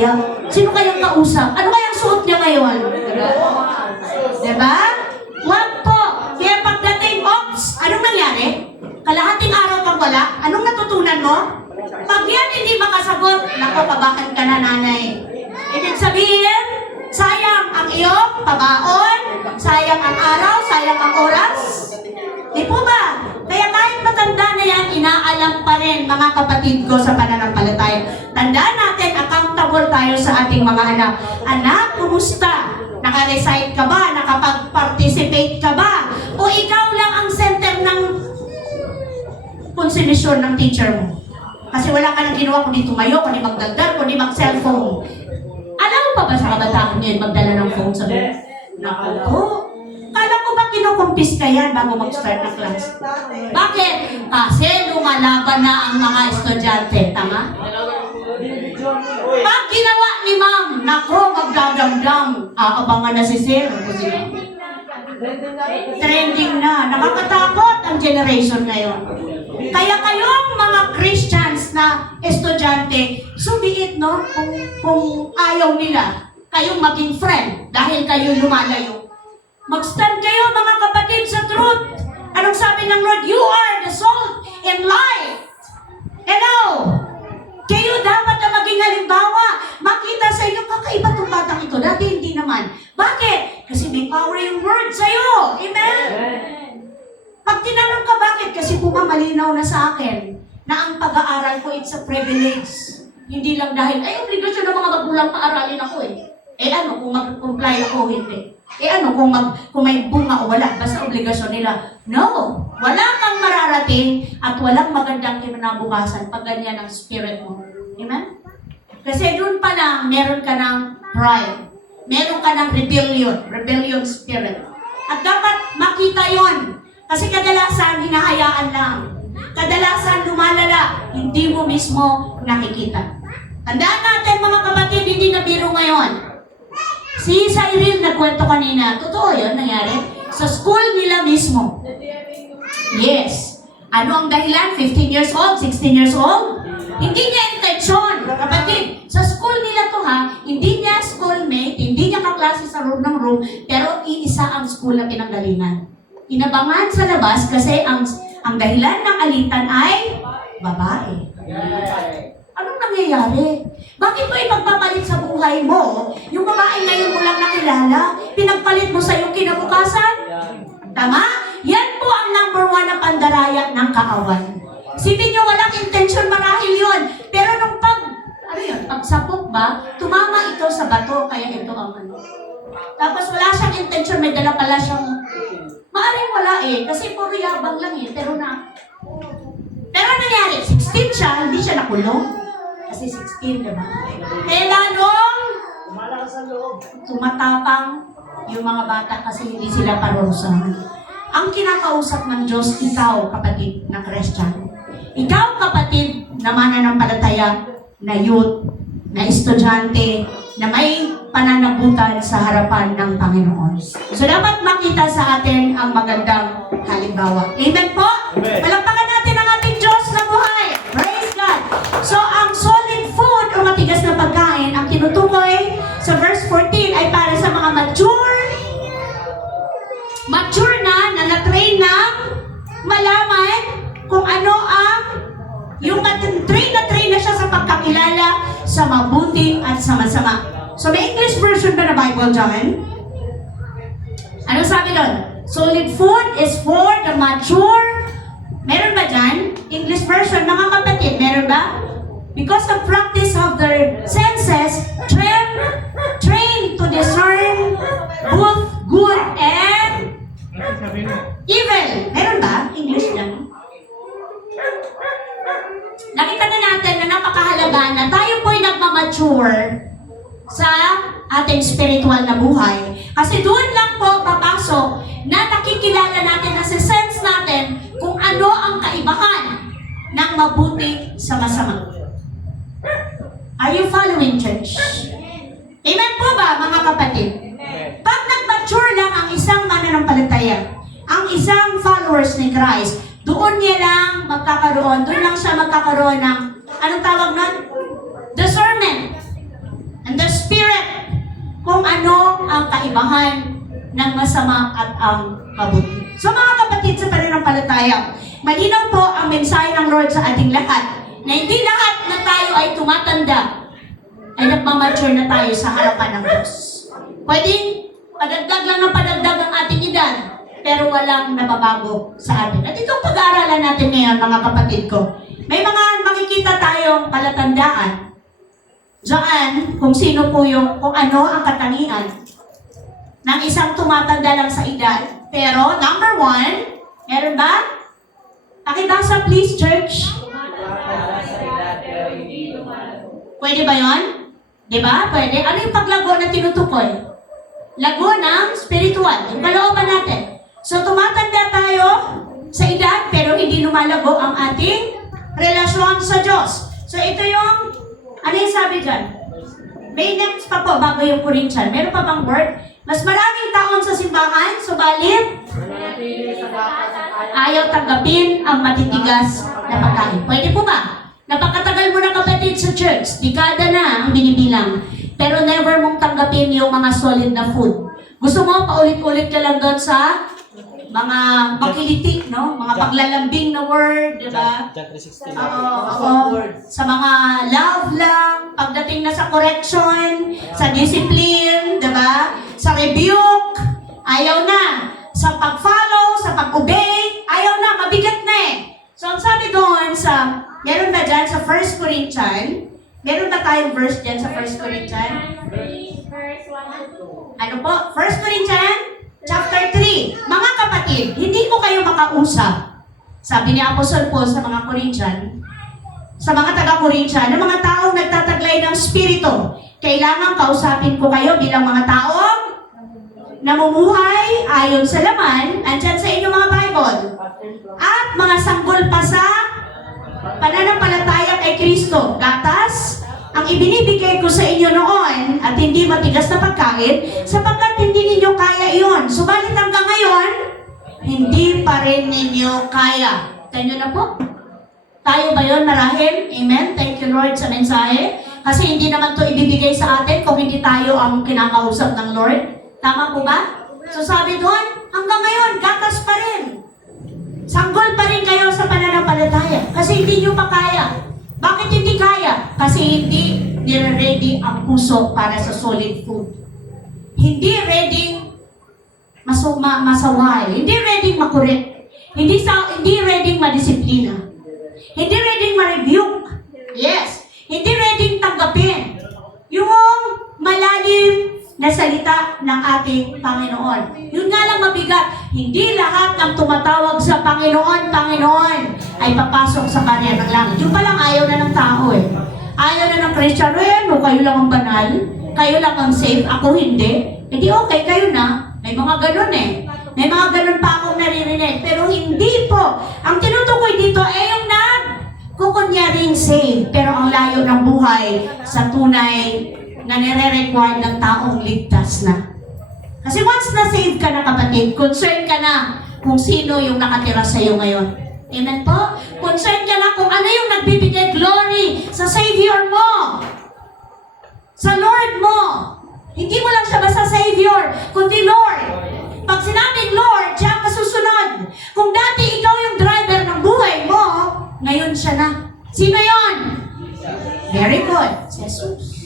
kaya? Sino kayang kausap? Ano kayang suot niya ngayon? Diba? Wag po. Kaya pagdating, ops, anong nangyari? Kalahating araw kang wala? Anong natutunan mo? Pag yan hindi makasagot, nako, kabahan ka na, nanay. Ibig sabihin, sayang ang iyong pabaon, sayang ang araw, sayang ang oras. Di po ba? Kaya kahit matanda na yan, inaalam pa rin, mga kapatid ko sa pananampalataya. Tandaan natin, accountable tayo sa ating mga anak. Anak, kumusta? Naka-recite ka ba? Nakapag-participate ka ba? O ikaw lang ang center ng konsumisyon ng teacher mo? Kasi wala ka nang ginawa kundi tumayo, kundi magdagdag, kundi mag-cellphone. Alam mo pa ba sa kabataan ngayon magdala ng phone sa mga? Naku, kala ko ba kinukumpis ka yan bago mag-start ng class? Bakit? Kasi lumalaban na ang mga estudyante. Tama? Pag ginawa ni ma'am, nako, magdadamdam. Aabangan na si sir. Trending na. Nakakatakot ang generation ngayon. Kaya kayong mga Christians na estudyante, subiit, no? Kung ayaw nila, kayong maging friend dahil kayo lumalayo. Mag-stand kayo, mga kapatid, sa truth. Anong sabi ng Lord? You are the salt and light. Hello? Kayo dapat na maging halimbawa. Makita sa inyo, kakaiba itong batang ito. Dati hindi naman. Bakit? Kasi may power yung word sa'yo. Amen? Pag tinanong ka bakit, kasi malinaw na sa akin na ang pag-aaral ko, it's a privilege. Hindi lang dahil, ay, obligasyon ng mga magulang paaralin ako eh. Eh ano, kung mag-comply ako, hindi. Eh ano, kung may bunga o wala, basta obligasyon nila. No! Wala kang mararating at walang magandang kinabukasan pag ganyan ang spirit mo. Amen? Kasi doon pa lang, meron ka ng pride. Meron ka ng rebellion spirit. At dapat makita yon. Kasi kadalasan, hinahayaan lang. Kadalasan, lumalala. Hindi mo mismo nakikita. Tandaan natin, mga kapatid, hindi na biro ngayon. Si Cyril nagkwento kanina, totoo yun, nangyari. Sa school nila mismo. Yes. Ano ang dahilan? 15 years old, 16 years old? Hindi niya intensyon, kapatid. Sa school nila to ha, hindi niya schoolmate, hindi niya kaklase sa room ng room, pero iisa ang school na pinanggalingan. Inabangan sa labas kasi ang dahilan ng alitan ay babae. Anong nangyayari? Bakit mo ipagpapalit sa buhay mo? Yung babae ngayon mo lang nakilala, pinagpalit mo sa iyong kinabukasan? Tama? Yan po ang number 1 na pandaraya ng kaaway. Sipin nyo, walang intensyon marahil yun. Pero nung pagsapok ba, tumama ito sa bato, kaya ito ang ano. Tapos wala siyang intensyon, may dala pala siyang... Maaring wala eh, kasi puro yabang lang eh, pero nangyari, 16 siya, hindi siya nakulong. Kasi 16, diba? Kaya lalong tumatapang yung mga bata kasi hindi sila parusahan. Ang kinakausap ng Diyos, ikaw, kapatid na Christian. Ikaw, kapatid na mananampalataya, na youth, na estudyante, na may pananagutan sa harapan ng Panginoon. So, dapat makita sa atin ang magandang halimbawa. Amen po? Palakpakan natin ang ating Diyos na buhay. Praise God! So, ang solid food o matigas na pagkain, ang tinutukoy sa verse 14 ay para sa mga mature na na-train ng malaman kung ano ang yung train na siya sa pagkakilala sa mabuti at sa masama. So, may English version ba na Bible dyan? Ano sabi doon? Solid food is for the mature. Meron ba dyan? English version, mga kapatid, meron ba? Because the practice of their senses, train to discern both good and evil. Meron ba? English dyan? Nakita na natin na napakahalaga na tayo po'y nagmamature sa ating spiritual na buhay. Kasi doon lang po papasok na nakikilala natin, na sense natin kung ano ang kaibahan ng mabuti sa masama. Are you following, church? Amen po ba, mga kapatid? Pag nag-mature lang ang isang mananampalataya, ang isang followers ni Christ, doon lang siya magkakaroon ng, anong tawag nun? Discernment. and the Spirit, kung ano ang kaibahan ng masama at ang mabuti. So mga kapatid sa pananampalataya, malinaw po ang mensahe ng Lord sa ating lahat na hindi lahat na tayo ay tumatanda ay nagmamature na tayo sa harapan ng Diyos. Pwedeng padagdag lang ng padagdag ang ating edad, pero walang nababago sa atin. At itong pag-aaralan natin ngayon, mga kapatid ko, may mga makikita tayong palatandaan diyan kung sino po yung, kung ano ang katangian ng isang tumatanda lang sa edad. Pero, number 1, meron ba? Pakibasa please, church. Pwede ba yon? Diba? Pwede. Ano yung paglago na tinutukoy? Lago ng spiritual. Yung kalooban natin. So, tumatanda tayo sa edad, pero hindi lumalago ang ating relasyon sa Diyos. So, ito yung, ano yung sabi dyan? May next pa po, bago yung Corinthian. Meron pa bang word? Mas maraming taon sa simbahan, subalit, ayaw tanggapin ang matitigas na pagkain. Pwede po ba? Napakatagal mo na kapatid sa church, dekada na ang binibilang, pero never mong tanggapin yung mga solid na food. Gusto mo, paulit-ulit ka lang doon sa mga makiliti, no? Mga paglalambing na word, di ba? John 3:16. Oo. Sa mga love lang, pagdating na sa correction, sa discipline, di ba? Sa rebuke, ayaw na. Sa pag-follow, sa pag-obey, ayaw na, mabigat na eh. So, ang sabi doon sa, meron ba dyan sa 1 Corinthians? Meron ba tayong verse dyan sa 1 Corinthians? Ano po? 1 Corinthians chapter 3. Mga kapatid, hindi ko kayo makausap. Sabi ni Apostol Paul sa mga Corinthian, sa mga taga-Corinthian, ng mga taong nagtataglay ng Espiritu. Kailangan kausapin ko kayo bilang mga taong namumuhay ayon sa laman, andyan sa inyong mga Bible. At mga sanggol pa sa pananampalataya kay Kristo. Gatas, ang ibinibigay ko sa inyo noon at hindi matigas na pagkain sapagkat hindi ninyo kaya iyon. Subalit hanggang ngayon, hindi pa rin ninyo kaya. Tayo na po. Tayo ba yun marahil? Amen? Thank you Lord sa mensahe. Kasi hindi naman to ibibigay sa atin kung hindi tayo ang kinakausap ng Lord. Tama po ba? So sabi doon, hanggang ngayon, gatas pa rin. Sanggol pa rin kayo sa pananampalataya. Kasi hindi nyo pa kaya. Bakit hindi kaya? Kasi hindi nire-ready ang puso para sa solid food. Hindi ready masaway. Hindi ready makurit. Hindi ready madisiplina. Hindi ready ma-rebuke. Yes. Hindi ready tanggapin. Yung malalim na salita ng ating Panginoon. Yun nga lang mabigat. Hindi lahat ng tumatawag sa Panginoon, Panginoon, ay papasok sa kanya ng langit. Yung palang ayaw na ng tao eh. Ayaw na ng Christian, kayo lang ang banal, kayo lang ang safe, ako hindi. Hindi okay, kayo na. May mga ganun eh. May mga ganun pa akong naririnig. Pero hindi po. Ang tinutukoy dito ay yung kukunyaring safe, pero ang layo ng buhay sa tunay na nire-require ng taong ligtas na. Kasi once na-save ka na kapatid, concerned ka na kung sino yung nakatira sa iyo ngayon. Amen po? Concerned ka na kung ano yung nagbibigay glory sa Savior mo. Sa Lord mo. Hindi mo lang siya basta Savior, kundi Lord. Pag sinabing Lord, siya ang kasusunod. Kung dati ikaw yung driver ng buhay mo, ngayon siya na. Sino yon? Very good. Jesus.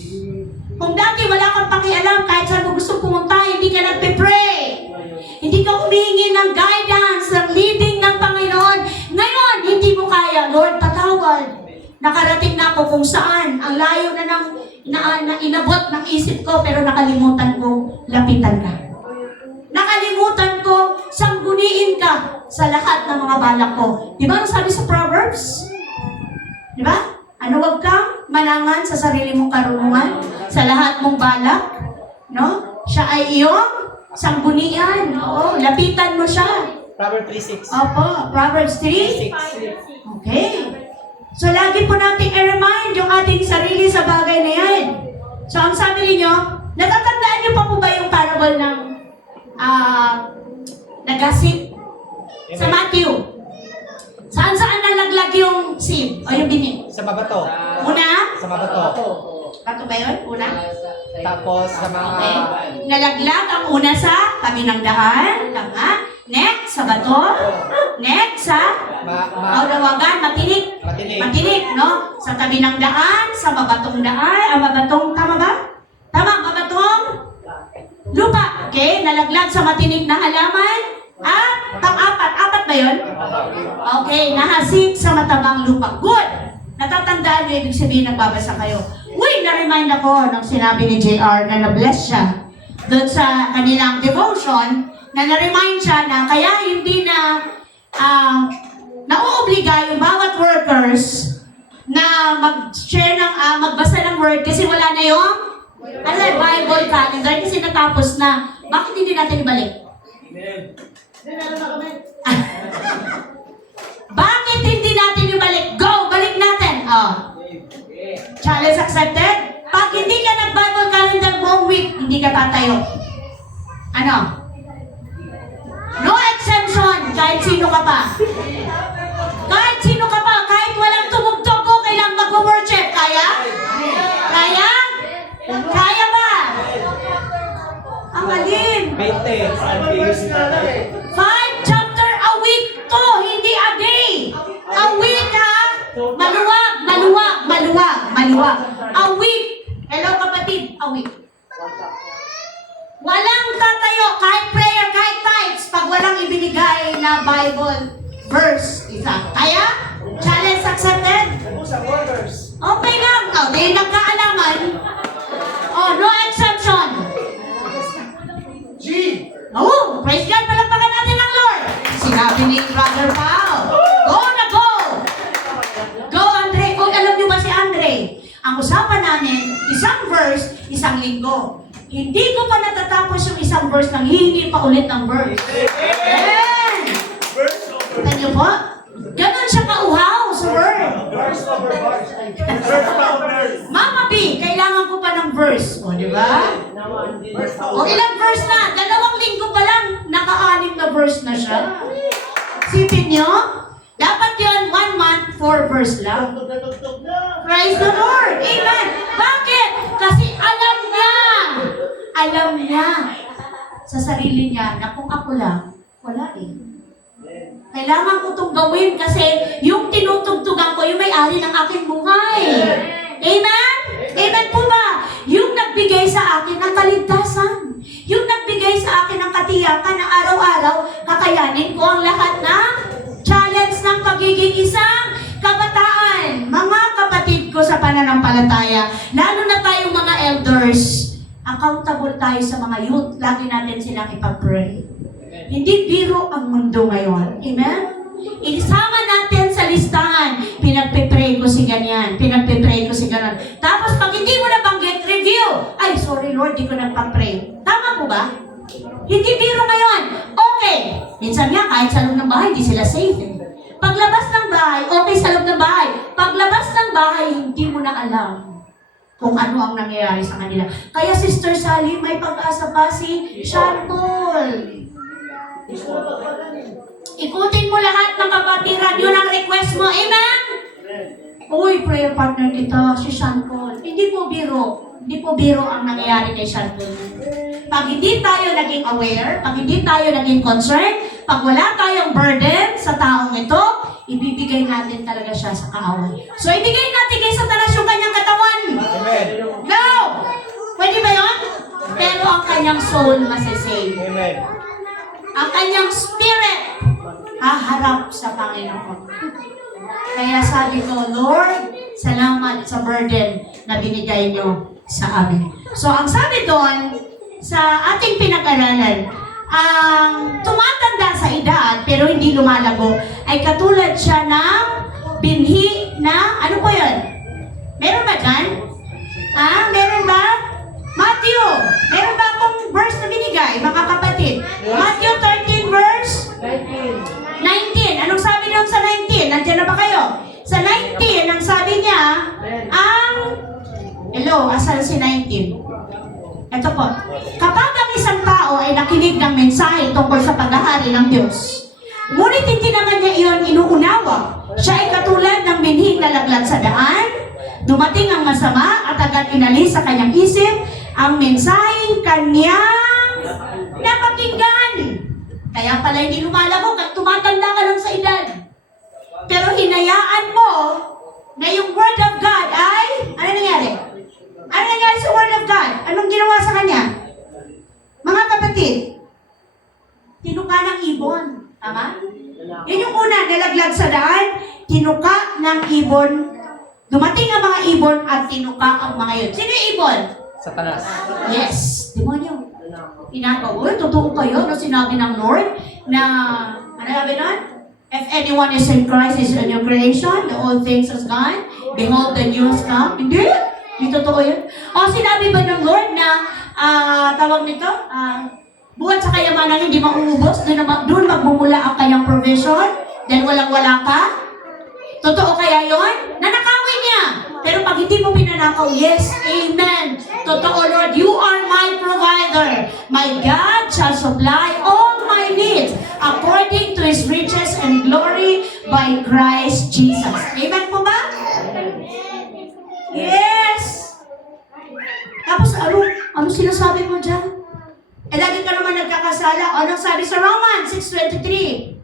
Kung dati wala kang pakialam kahit saan mo gusto pumunta, hindi ka nagpe-pray. Hindi ka humihingi ng guidance, ng leading ng Panginoon. Ngayon, hindi mo kaya. Lord, patawad. Nakarating na ako kung saan. Ang layo na na inabot ng isip ko, pero nakalimutan ko, lapitan ka. Nakalimutan ko, sangguniin ka sa lahat ng mga balak ko. Di ba ang sabi sa Proverbs? Di ba? Ano, wag kang manangan sa sarili mong karunungan, sa lahat mong balak, no? Siya ay iyong sanggunian. Oo, lapitan mo siya. Proverbs 3:6. Opo, Proverbs 3. 6. Okay. So, lagi po nating i-remind yung ating sarili sa bagay na yan. So, ang sabi niyo, natatandaan niyo pa po ba yung parable ng nagasip? Sa Matthew. Saan nalaglag yung seed o yung binig? Sa mabato. Una, Sa mabato. Bato ba yun? Una? Tapos sa mga... Okay. Nalaglag ang una sa tabi ng daan. Tama. Next, sa bato. Next, sa Audawagan, matinik. Matinik, no? Sa tabi ng daan, sa mabatong daan. Mabatong, tama ba? Tama, mabatong lupa. Okay, nalaglag sa matinik na halaman. At pang-apat. Apat ba yun? Okay, nahasik sa matabang lupa. Good! Natatandaan nyo, ibig sabihin nagbabasa kayo. Uy, na-remind ako ng sinabi ni JR na na-bless siya doon sa kanilang devotion, na na-remind siya na kaya hindi na nauobliga yung bawat workers na mag-share ng, magbasa ng word kasi wala na yung Bible calendar kasi natapos na. Bakit hindi natin ibalik? Bakit hindi natin ibalik? Go! Balik natin! Challenge accepted? Pag hindi ka nag-Bible calendar buong week, hindi ka tatayo. Ano? No exemption, kahit sino ka pa. Kahit sino ka pa, kahit walang tumugtog ko, kailang mag-worship. Kaya? Kaya? Kaya ba? Ang alin? 5 chapter a week to, hindi a day. A week ha? Maluwag, maluwag, maluwag, maluwag. A week. Hello kapatid, a week. Walang tatayo, kahit prayer, kahit tithes, pag walang ibinigay na Bible verse, isa. Kaya? Challenge accepted? Okay lang. Di nagkaalaman. No exception. Praise God, palagpakan natin ang Lord. Sinabi ni Brother Paul, go na go! Go, Andre. Alam niyo ba si Andre? Ang usapan namin, isang verse, isang linggo. Hindi ko pa natatapos yung isang verse nang hihingi pa ulit ng verse. Amen! Kita niyo po? Ganon siya kauhaw sa word. Mama B, kailangan ko pa ng verse. O, di ba? O, ilang verse na? 2 linggo pa lang, naka-anim na verse na siya. Sipin niyo? Dapat yun, 1 month, 4 verse lang. Praise the Lord! Amen! Bakit? Kasi alam niya sa sarili niya na kung ako lang, wala eh. Kailangan ko itong gawin kasi yung tinutugtugan ko, yung may-ari ng aking buhay. Amen? Amen po ba? Yung nagbigay sa akin ng kaligtasan. Yung nagbigay sa akin ng katiyakan na araw-araw, kakayanin ko ang lahat ng challenge ng pagiging isang kabataan. Mga kapatid ko sa pananampalataya, lalo na tayong mga elders, accountable tayo sa mga youth. Lagi natin silang ipag-pray. Hindi biro ang mundo ngayon. Amen? Isama natin sa listahan. Pinagpipray ko si ganyan. Pinagpipray ko si ganon. Tapos pag hindi mo nabanggit, review. Ay, sorry Lord, di ko nagpag-pray. Tama po ba? Hindi biro ngayon. Okay. Minsan nga, kahit sa loob ng bahay, hindi sila safe. Paglabas ng bahay, okay sa loob ng bahay. Paglabas ng bahay, hindi mo na alam kung ano ang nangyayari sa kanila. Kaya Sister Sally, may pag-asa pa si Sean Paul. Ikutin mo lahat ng kapatiran. Yun ang request mo. Amen? Uy, prayer partner kita, si Sean Paul. Hindi po biro. Hindi po biro ang nangyayari kay Sean Paul. Pag hindi tayo naging aware, pag hindi tayo naging concerned, pag wala tayong burden sa taong ito, ibibigay natin talaga siya sa kaaway. So, ibigay natin kay Satanas yung kanyang katawan. Amen. No! Pwede ba yun? Pero ang kanyang soul masisave. Amen. Ang kanyang spirit haharap sa Panginoon. Kaya sabi ko, Lord, salamat sa burden na binigay niyo sa amin. So, ang sabi doon, sa ating pinag-aralan, ang tumatanda sa edad pero hindi lumalago ay katulad siya ng binhi na, ano po yun? Meron ba dyan? Meron ba? Matthew, meron ba akong verse na binigay, mga kapatid? Matthew 13 verse 19. Anong sabi doon sa 19? Nandiyan na ba kayo? Sa 19, ang sabi niya, asan si 19? Ito po. Kapag ang isang tao ay nakinig ng mensahe tungkol sa paghahari ng Diyos, ngunit hindi naman niya iyon inuunawa, siya ay katulad ng binhing nalaglag sa daan, Dumating ang masama at agad inalis sa kanyang isip ang mensaheng kanyang napakinggan. Kaya pala hindi lumalabog at tumatanda ka lang sa edad. Pero hinayaan mo na yung Word of God ay, ano nangyari? Ano nangyari sa Word of God? Anong ginawa sa kanya? Mga kapatid, tinuka ng ibon. Tama? Yun yung una, nalaglag sa daan, tinuka ng ibon. Dumating ang mga ibon at tinuka ang mga yun. Sino yung ibon? Satanas. Yes, demonyo. Tinakaw, uy, totoo kayo na sinabi ng Lord na, ano sabi nun? If anyone is in Christ, is a new creation, the old things is gone, behold, the new has come. Hindi, hindi totoo yun. O, sinabi ba ng Lord na, tawag nito, buwan sa kayamanan hindi mauubos, doon magmumula ang kanyang provision, then walang-wala ka? Totoo kaya yon? Nanakawin niya. Pero pag hindi mo pinanakaw, yes, amen. Totoo, Lord, you are my provider. My God shall supply all my needs according to His riches and glory by Christ Jesus. Amen po ba? Yes. Tapos ano sinasabi mo dyan? Eh, lagi ka naman nagkakasala. Anong sabi sa Romans 6:23?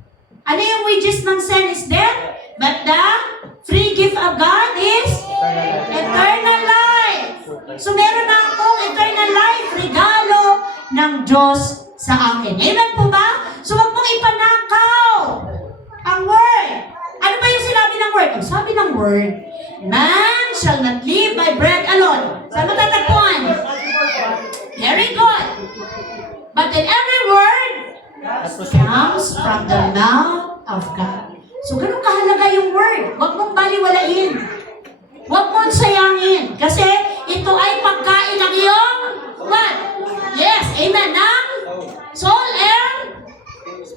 Ano yung wages ng sin is death? But the free gift of God is eternal life. So meron na akong eternal life, regalo ng Diyos sa akin. Amen po ba? So wag mong ipanakaw ang word. Ano ba yung sinabi ng word? Ang sabi ng word, man shall not live by bread alone. Saan matatagpuan? Very good. But in every word comes from the mouth of God. So, ganun kahalaga yung word. Huwag mong baliwalain. Huwag mong sayangin. Kasi ito ay pagkain ng iyong what? Yes, amen. Ng soul and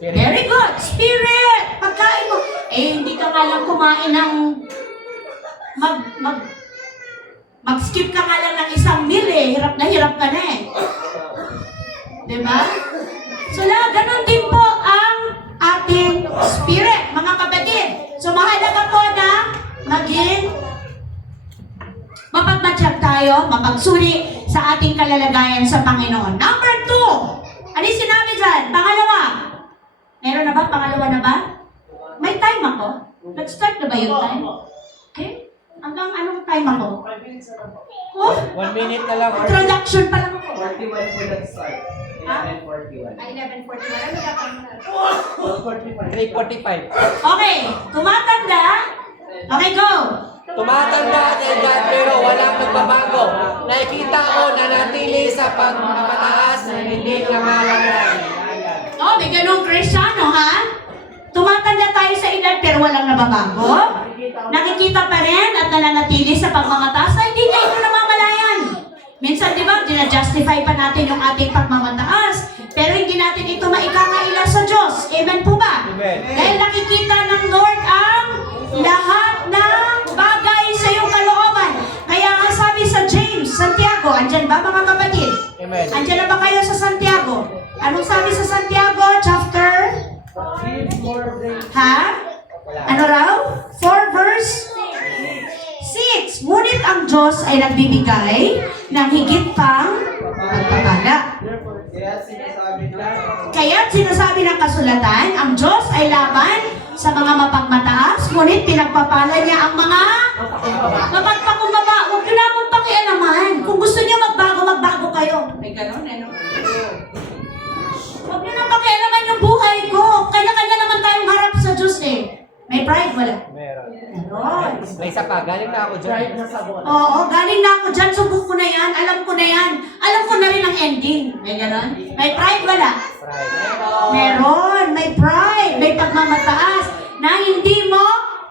very good. Spirit. Pagkain mo. Eh, hindi ka nga lang kumain ng mag-skip ka nga lang ng isang meal eh. Hirap na hirap ka na eh. Diba? So, ganun din po ang ating spirit, mga kapatid. So, mahalaga po na maging mapagmatsyag tayo, mapagsuri sa ating kalalagayan sa Panginoon. Number 2. Ano yung sinabi dyan? Pangalawa. Meron na ba? Pangalawa na ba? May time ako. Nag-start na ba yung time? Okay? Hanggang anong time ako? Oh, 1 minute na lang. introduction pa lang ako. 41 po nag-start. 11:41. Ay, 11:41. Ano ba pa? 3:45. Okay, tumatanda. Okay, go. Tumatanda ang edad pero walang nagbabago. Nakikita ko na natili sa pagmamataas na hindi namalangan. Oh, may ganung Kristiyano, ha? Tumatanda tayo sa edad pero walang nababago. Nakikita pa rin at nananatili sa pagmamataas na hindi tayo namamalayan. Minsan, di ba, dinajustify pa natin yung ating pagmamataas, pero hindi natin ito maikakaila sa Diyos. Amen po ba? Amen. Dahil nakikita ng Lord ang lahat ng bagay sa iyong kalooban. Kaya nga sabi sa James, Santiago, andyan ba mga kapatid? Amen. Andyan na ba kayo sa Santiago? Anong sabi sa Santiago? Chapter? Ha? Ano raw? 4 verse 6. Ngunit ang Diyos ay nagbibigay ng higit pang pagpapala. Kaya't sinasabi ng kasulatan, ang Diyos ay laban sa mga mapagmataas, ngunit pinagpapala niya ang mga mapagpakumbaba. Huwag nyo na akong pakialaman. Kung gusto niyo magbago kayo. May ganon, ano? Huwag nyo na pakialaman yung buhay ko. Kanya-kanya naman tayong harap sa Diyos eh. May pride, wala? Meron. Meron. May isa pa, galing na ako dyan. Oo, galing na ako dyan. Subok ko na yan. Alam ko na yan. Alam ko na rin ang ending. May ganon? May pride, wala? Meron. May pride. May pagmamataas na hindi mo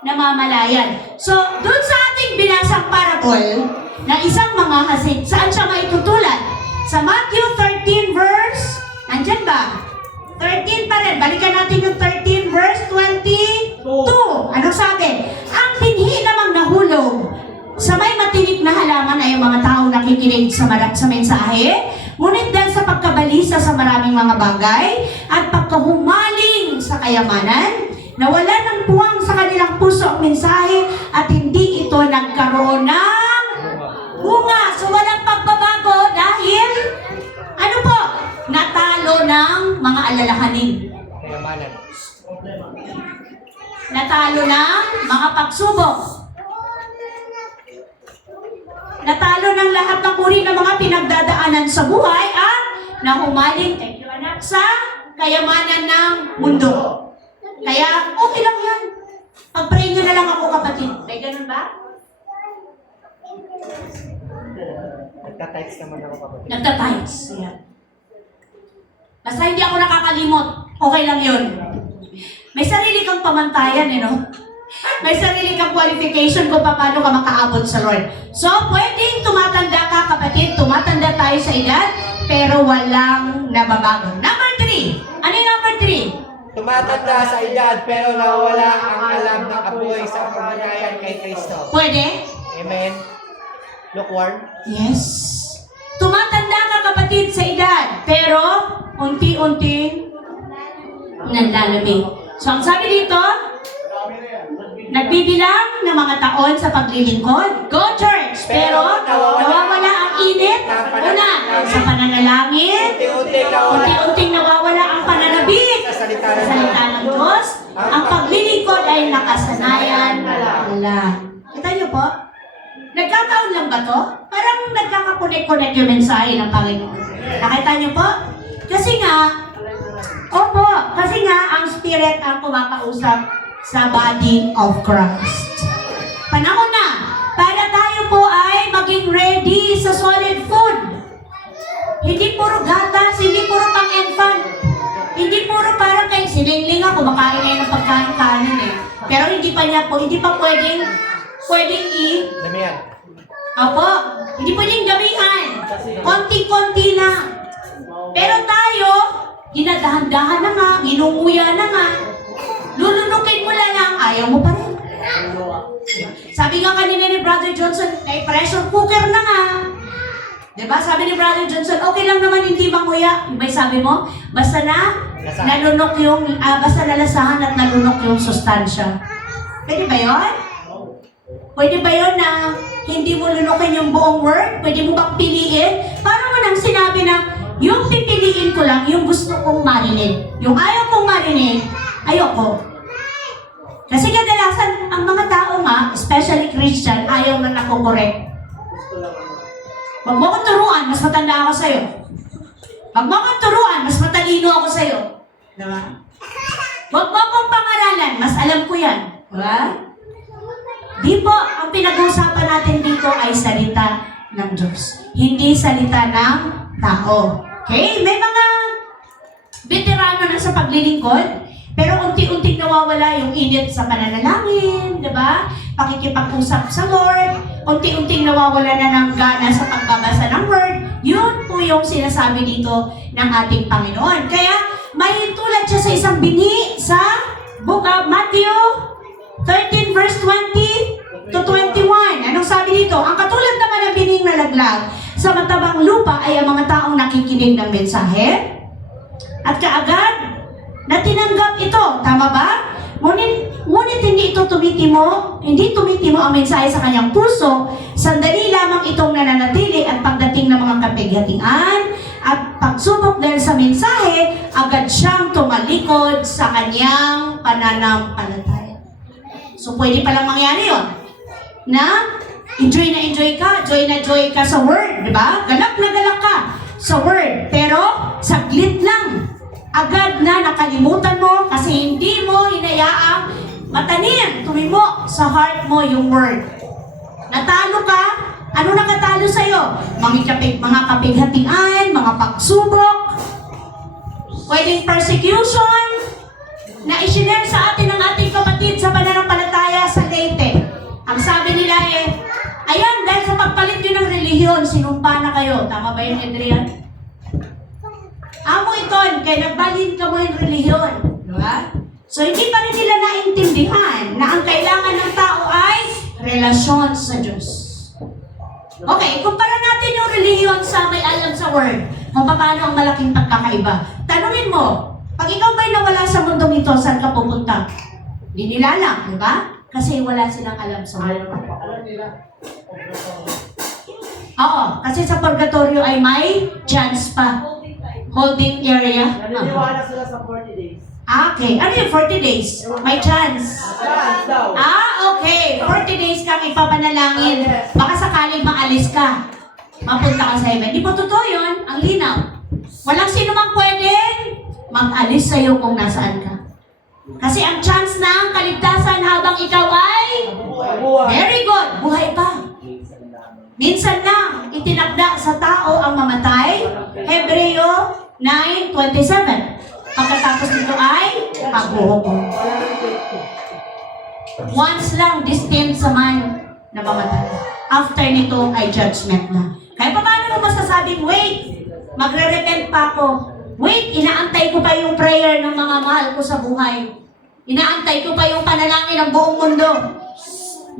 namamalayan. So, dun sa ating binasang parable na isang mga hasid, saan siya maitutulan? Sa Matthew 13 verse, nandyan ba? 13 pa rin. Balikan natin yung 13 verse 22. Ano sabi? Ang binhi namang nahulog sa may matinik na halaman ay ang mga tao nakikinig sa mensahe, ngunit dahil sa pagkabalisa sa maraming mga bagay at pagkahumaling sa kayamanan, nawala ng puwang sa kanilang puso ang mensahe at hindi ito nagkaroon ng mga alalahanin. Kayamanan. Natalo ng mga pagsubok. Natalo ng lahat ng uri ng mga pinagdadaanan sa buhay at nahumaling, thank you anak, sa kayamanan ng mundo. Kaya okay lang yan. Pag-pray nyo na lang ako, kapatid. May ganun ba? Nagka-text naman ako kapatid. Nagtatimes. Yan. Basta hindi ako nakakalimot. Okay lang yun. May sarili kang pamantayan, no? May sarili kang qualification kung paano ka makaabot sa Lord. So, pwedeng tumatanda ka, kapatid. Tumatanda tayo sa edad, pero walang nababago. Number 3. Ano yung number 3? Tumatanda sa edad pero nawawala ang alam ng apoy sa pagmanayan kay Kristo. Pwede? Amen. Lukewarm. Yes. Tumatanda ka, kapatid, sa edad, pero unti-unting nanlalamig. So, ang sabi dito, nagbibilang ng mga taon sa paglilingkod. Go church! Pero nawawala ang init. Una, sa pananalangin. Unti-unting nawawala ang pananabik sa salita ng Diyos. Ang paglilingkod ay nakasanayan na lang. Kita niyo po? Nagkataon lang ba to? Parang nagkakakonek-connect yung mensahe ng Panginoon. Nakita niyo po? Kasi nga, opo, kasi nga ang Spirit ang kumakausap sa body of Christ. Panahon na para tayo po ay maging ready sa solid food. Hindi puro gatas, hindi puro pang-infant. Hindi puro parang kay siningling ako, kumakain na yun ng pagkain-kanin eh. Pero hindi pa pwedeng Damihan. Opo, hindi pwedeng damihan. Konti-konti lang. Pero tayo, dinadahan-dahan na nga, ginunguya na nga. Lulunukin mo lang, ayaw mo pa rin. Sabi nga kanina ni Brother Johnson, ay pressure cooker na nga. Diba? Sabi ni Brother Johnson, okay lang naman hindi manguya. Yung may sabi mo, basta na nalunok yung, basta nalasahan at nalunok yung sustansya. Pwede ba yun? Pwede ba yun na hindi mo lunukin yung buong word? Pwede mo bang piliin? Parang mo nang sinabi na, yung pipiliin ko lang, yung gusto kong marinig. Yung ayaw kong marinig, ayoko. Kasi kadalasan, ang mga tao nga, especially Christian, ayaw na nakukorek. Huwag mo akong turuan, mas matanda ako sa'yo. Huwag mo akong turuan, mas matalino ako sa'yo. Diba? Huwag mo akong pangaralan, mas alam ko yan. Diba? Di po, ang pinag-uusapan natin dito ay salita ng Diyos. Hindi salita ng tao. Okay? May mga veterano na sa paglilingkod, pero unti-unting nawawala yung init sa pananalangin, di ba? Pakikipag-usap sa Lord, unti-unting nawawala na ng gana sa pagbabasa ng Word. Yun po yung sinasabi dito ng ating Panginoon. Kaya, may tulad siya sa isang binhi sa Book of Matthew 13 verse 20 to 21. Anong sabi dito? Ang katulad naman ng binhing nalaglag sa matabang lupa ay ang mga taong nakikinig ng mensahe at kaagad na tinanggap ito. Tama ba? Ngunit hindi ito hindi tumitimo ang mensahe sa kanyang puso. Sandali lamang itong nananatili at pagdating ng mga kapighatian at pagsubok dahil sa mensahe, agad siyang tumalikod sa kanyang pananampalataya. So, pwede palang mangyari yun. Na enjoy ka, joy na joy ka sa Word, di ba? Galak na galak ka sa Word. Pero, saglit lang. Agad na nakalimutan mo kasi hindi mo hinayaang matanim, tumimo sa heart mo yung Word. Natalo ka, ano nakatalo sa'yo? Mga kapighatian, mga pagsubok, pwedeng persecution, na isinare sa atin ng ating kapatid sa pananampalataya sa Leyte. Ang sabi nila ayan, dahil sa pagpalit nyo ng relihiyon, sinumpa na kayo. Tama ba yun, Adrian? Amo iton, kaya nagbalhin ka mo yung relihiyon. Diba? So, hindi pa rin nila naintindihan na ang kailangan ng tao ay relasyon sa Diyos. Okay, kumpara natin yung relihiyon sa may alam sa Word, kung paano ang malaking pagkakaiba. Tanungin mo, pag ikaw ba'y nawala sa mundong ito, saan ka pupunta? Hindi nila alam, di ba? Kasi wala silang alam sa Word. Oo, kasi sa purgatorio ay may chance pa. holding area? Naniniwala sila sa 40 days. Okay. Ano yung 40 days? May chance. Chance daw. Okay. 40 days kang ipapanalangin. Baka sakaling maalis ka. Mapunta ka sa heaven. Di ba totoo yun? Ang linaw. Walang sino mang pwedeng mag-alis sa'yo kung nasaan ka. Kasi ang chance ng kaligtasan habang ikaw ay very good. Buhay pa. Minsan lang, itinakda sa tao ang mamatay. Hebreo 9:27. Pagkatapos nito ay paghuhukom. Once lang, destined sa man na mamatay. After nito ay judgment na. Kaya paano mo masasabing, wait, magre-repent pa ako. Wait, inaantay ko pa yung prayer ng mga mahal ko sa buhay. Inaantay ko pa yung panalangin ng buong mundo.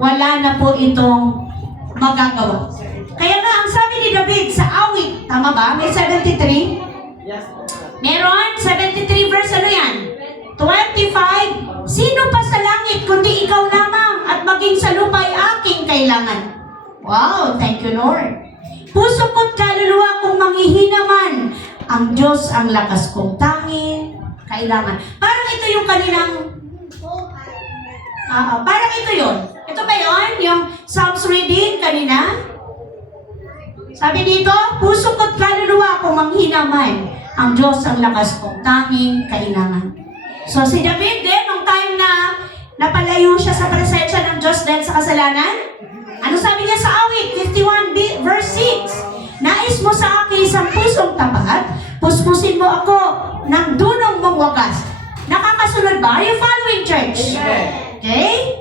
Wala na po itong magagawa. Kaya nga, ang sabi ni David sa awit, tama ba? May 73? Yes. Meron? 73 verse ano yan? 25. Sino pa sa langit kundi ikaw lamang at maging sa lupa ay aking kailangan? Wow, thank you Lord. Puso ko't kaluluwa kong manghihina man. Ang Diyos ang lakas kong tangi. Kailangan. Parang ito yung kaninang parang ito yun. Ito ba yun? Yung Psalms reading kanina? Sabi dito, puso ko't kaluluwa kong manghina man. Ang Diyos ang lakas kong tanging kailangan. So si David din, nung time na napalayo siya sa presensya ng Diyos dahil sa kasalanan, ano sabi niya sa awit? 51 verse 6. Nais mo sa akin isang pusong tapat, puspusin mo ako ng dunong mong wagas. Nakakasunod ba? Are you following, church? Okay?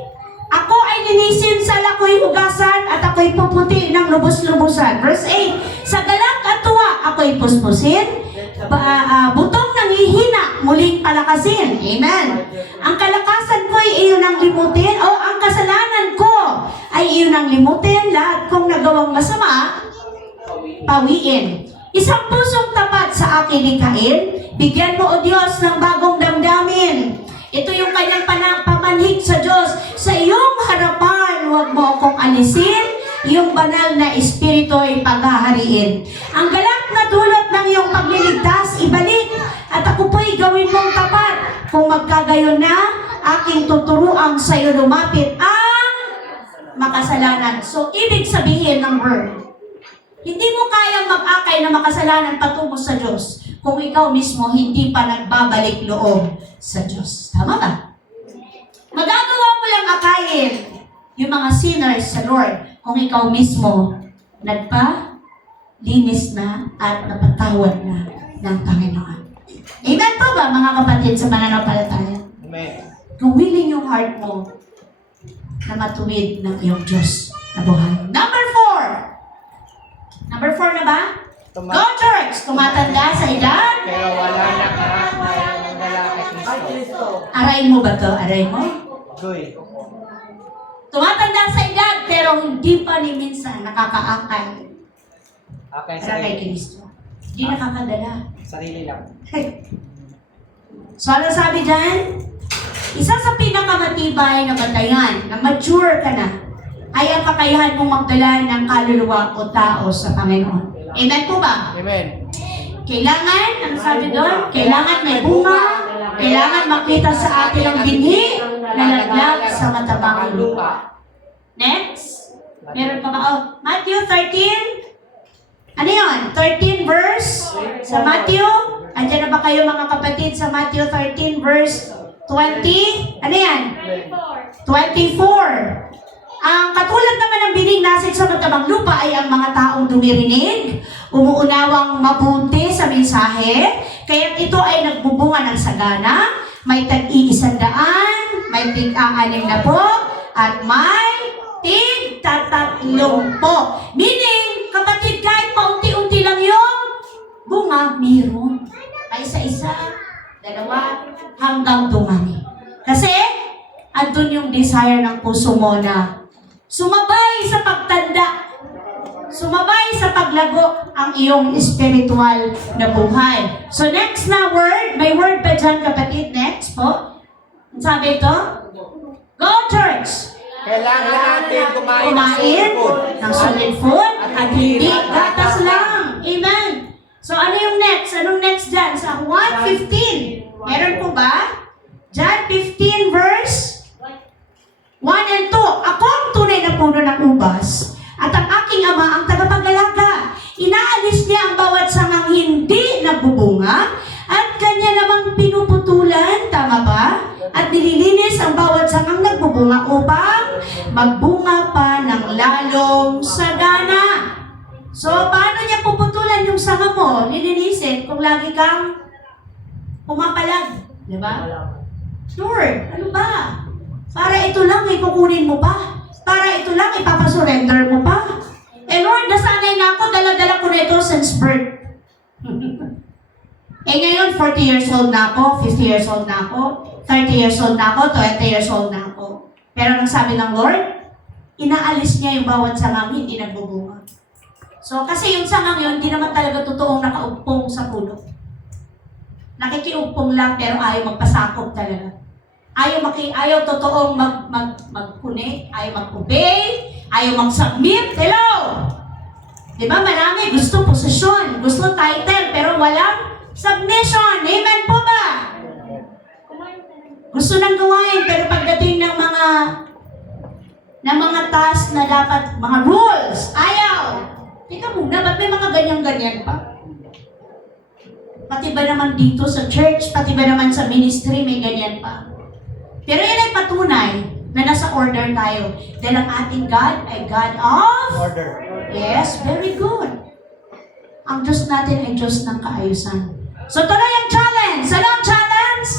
Ako ay linisin sa lako'y hugasan at ako'y puputi ng lubos-lubusan. Verse 8. Sa galak at tuwa ako'y puspusin, butong nanghihina muling palakasin. Amen. Ang kalakasan ko ay iyon ang limutin, o ang kasalanan ko ay iyon ang limutin, lahat kong nagawang masama, pawiin. Isang pusong tapat sa akin likhain, bigyan mo o Diyos ng bagong damdamin. Ito yung kanyang pamanhik sa Diyos. Sa iyong harapan, huwag mo akong alisin, iyong banal na espiritu ay paghahariin. Ang galak na dulot ng iyong pagliligtas, ibalik, at ako po'y gawin mong tapat. Kung magkagayon na, aking tuturuang sa iyo lumapit ang makasalanan. So, ibig sabihin ng word, hindi mo kayang mag-akay na makasalanan patungo sa Diyos kung ikaw mismo hindi pa nagbabalik loob sa Diyos. Tama ba? Magagawa mo lang akayin yung mga sinners sa Lord kung ikaw mismo nagpa-linis na at napatawad na ng Panginoon. Amen po ba mga kapatid sa mananampalataya? Amen. Kung willing yung heart mo na matuwid ng iyong Diyos na buhay. Number 4. Number 4 na ba? Go church! Tumatanda sa edad. Pero wala na ng lalaki Kristo. Aray mo ba to? Aray mo? Goy. Tumatanda sa edad pero hindi pa ni minsan nakakaakay Okay, para kay Kristo. Hindi nakakadala. Sarili lang. So ano sabi dyan? Isa sa pinakamatibay na batayan na mature ka na ay ang kakayahan mong magdala ng kaluluwa o tao sa Panginoon. Amen po ba? Amen. Kailangan, ang sabi doon, kailangan may bunga, kailangan makita sa atin ang binhi na laglag sa matabang lupa. Next. Meron pa ba? Oh, Matthew 13. Ano yun? 13 verse sa Matthew. Andiyan na ba kayo mga kapatid sa Matthew 13 verse 20? Ano yan? 24. Ang katulad naman ng bining nasik sa matabang lupa ay ang mga taong dumirinig, umuunawang mabuti sa mensahe, kaya ito ay nagbubunga ng sagana, may tag-100, may tig-6 na po, at may tig-30. Meaning, kapatid, kahit paunti-unti lang yung bunga, mayroon. Ay isa-isa, dalawa, hanggang dumani. Kasi, andun yung desire ng puso mo na sumabay sa pagtanda, sumabay sa paglago ang iyong spiritual na buhay. So next na word, may word pa dyan kapatid, next po. Sabi ito, go church! Kailangan natin kumain ng solid food at hindi gatas lang. Amen. So So ano yung next? Anong next dyan? Sa 1:15. Meron po ba? John 15 verse 1 and 2. Ako ang tunay na puno ng ubas at ang aking ama ang tagapag-alaga. Inaalis niya ang bawat sangang hindi nagbubunga at kanya namang pinuputulan, tama ba? At nililinis ang bawat sangang nagbubunga upang magbunga pa ng lalong sagana. So, paano niya puputulan yung sanga mo? Lilinisin kung lagi kang pumapalag. Di ba? Lord, ano ba? Para ito lang, ikukunin mo pa. Para ito lang, ipapasurrender mo pa. Eh Lord, nasanay na ako, dala-dala ko na ito since birth. Eh ngayon, 40 years old na ako, 50 years old na ako, 30 years old na ako, 20 years old na ako. Pero nang sabi ng Lord, inaalis niya yung bawat sangang hindi nagbubunga. So, kasi yung sangang yun, hindi naman talaga totoong nakaupong sa puno. Nakikiupong lang, pero ayaw magpasakop talaga. Ayaw totoong magkune, ayaw mag-obey, ayaw mag-submit. Hello! Di ba marami gusto posisyon, gusto title, pero walang submission. Amen po ba? Gusto nang gawain, pero pagdating ng mga task na dapat, mga rules, ayaw. Teka muna, ba't may mga ganyan-ganyan pa? Pati ba naman dito sa church, pati ba naman sa ministry, may ganyan pa? Pero yan ay patunay na nasa order tayo. Dahil ang ating God ay God of Order. Yes, very good. Ang Diyos natin ay Diyos ng kaayusan. So tuloy ang challenge. Ano ang challenge?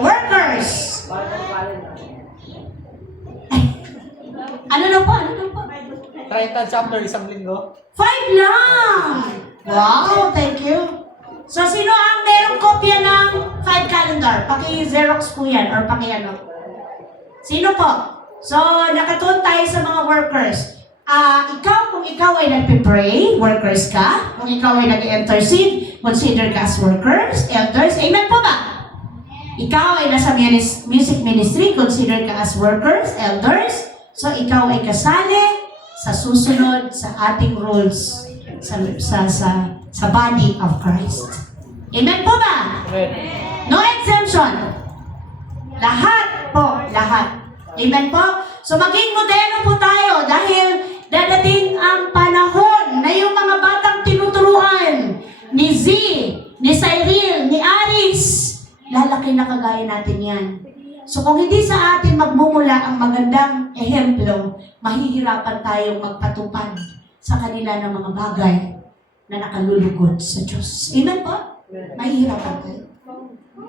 Workers. Ano na po? 30 chapter, isang linggo. 5 lang! Wow, thank you. So, sino ang merong kopya ng 5 calendar? Paki-Xerox po yan, or paki-ano? Sino po? So, nakatuon tayo sa mga workers. Kung ikaw ay nagpe-pray, workers ka. Kung ikaw ay nag-intercede, consider ka as workers, elders. Amen po ba? Ikaw ay nasa music ministry, consider ka as workers, elders. So, ikaw ay kasali sa susunod sa ating rules sa body of Christ. Amen po ba? Amen. No exemption. Lahat po, lahat. Amen po? So maging modelo po tayo dahil dadating ang panahon na yung mga batang tinuturuan ni Z, ni Cyril, ni Aris, lalaki na kagaya natin yan. So kung hindi sa atin magmumula ang magandang ehemplo, mahihirapan tayong magpatupad sa kanila ng mga bagay na nakalulugod sa Diyos. Amen po? Mahihirapan tayo.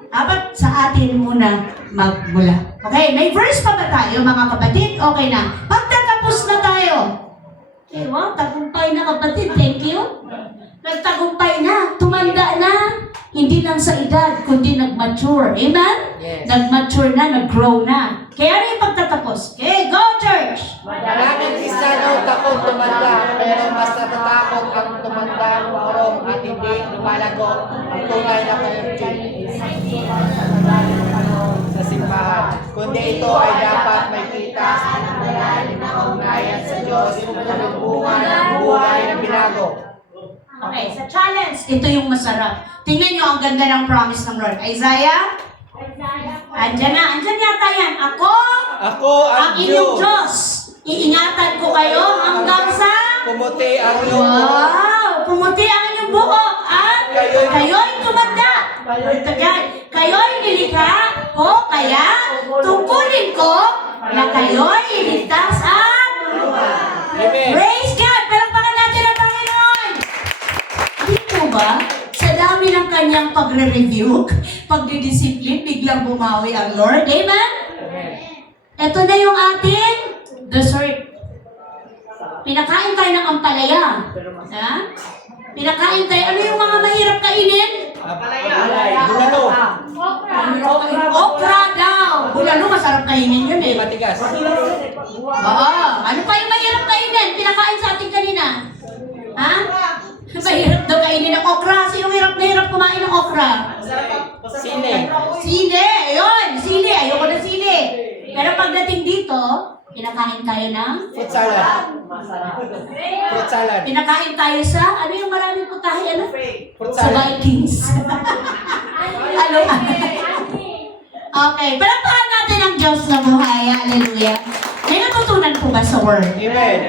Dapat sa atin muna magmula. Okay, may verse pa ba tayo mga kapatid? Okay na. Pagtatapos na tayo. Okay, wow, tagumpay na kapatid. Thank you. Nagtagumpay na. Tumanda na. Hindi lang sa edad, kundi nag-mature. Amen? Yes. Nag-mature na, nag-grow na. Kaya ano yung pagtatapos? Okay, go church! Maraming Kristiyano takot tumanda, pero mas natatakot ang tumanda noong at hindi lumalago ang tunay na sa simbahan. Kundi ito ay dapat may kita sa malalim na kaugnayan sa Diyos na nagbunga ng buhay na binago. Okay, sa challenge, ito yung masarap. Tingnan nyo ang ganda ng promise ng Lord. Isaiah? Andyan yata yan. Ako ang inyong Diyos. Iingatan ko kayo hanggang sa... Pumuti ang iyong Wow! Pumuti ang inyong buhok at kayo'y tumanda. Kayo'y nilikha ko, kaya tungkulin ko na kayo'y iligtas at... Amen. Praise God! Palakpakan natin ang Panginoon! Dito ba? Sa dami ng kanyang pagre-rebuke, pagdidisiplin, biglang bumawi ang Lord. Amen? Ito na yung ating dessert. Pinakain tayo ng ampalaya. Ha? Pinakain tayo. Ano yung mga mahirap kainin? Bulalo. Okra daw. Bulalo, masarap kainin yun eh. Matigas. Oo. Ano pa yung mahirap kainin? Pinakain sa ating kanina. Ha? Mahirap daw kainin ng okra. Sino hirap na hirap kumain ng okra? Sine. Sili. Ayun. Sili. Ayoko na sili. Pero pagdating dito, Pinakain tayo ng? Fruit salad. Fruit salad. Pinakain tayo sa, ano yung maraming putahe, ano? Fruit Sa salad. Vikings. Ano? Okay, palakpakan natin ang Diyos na buhay. Hallelujah. May natutunan po ba sa Word? Amen.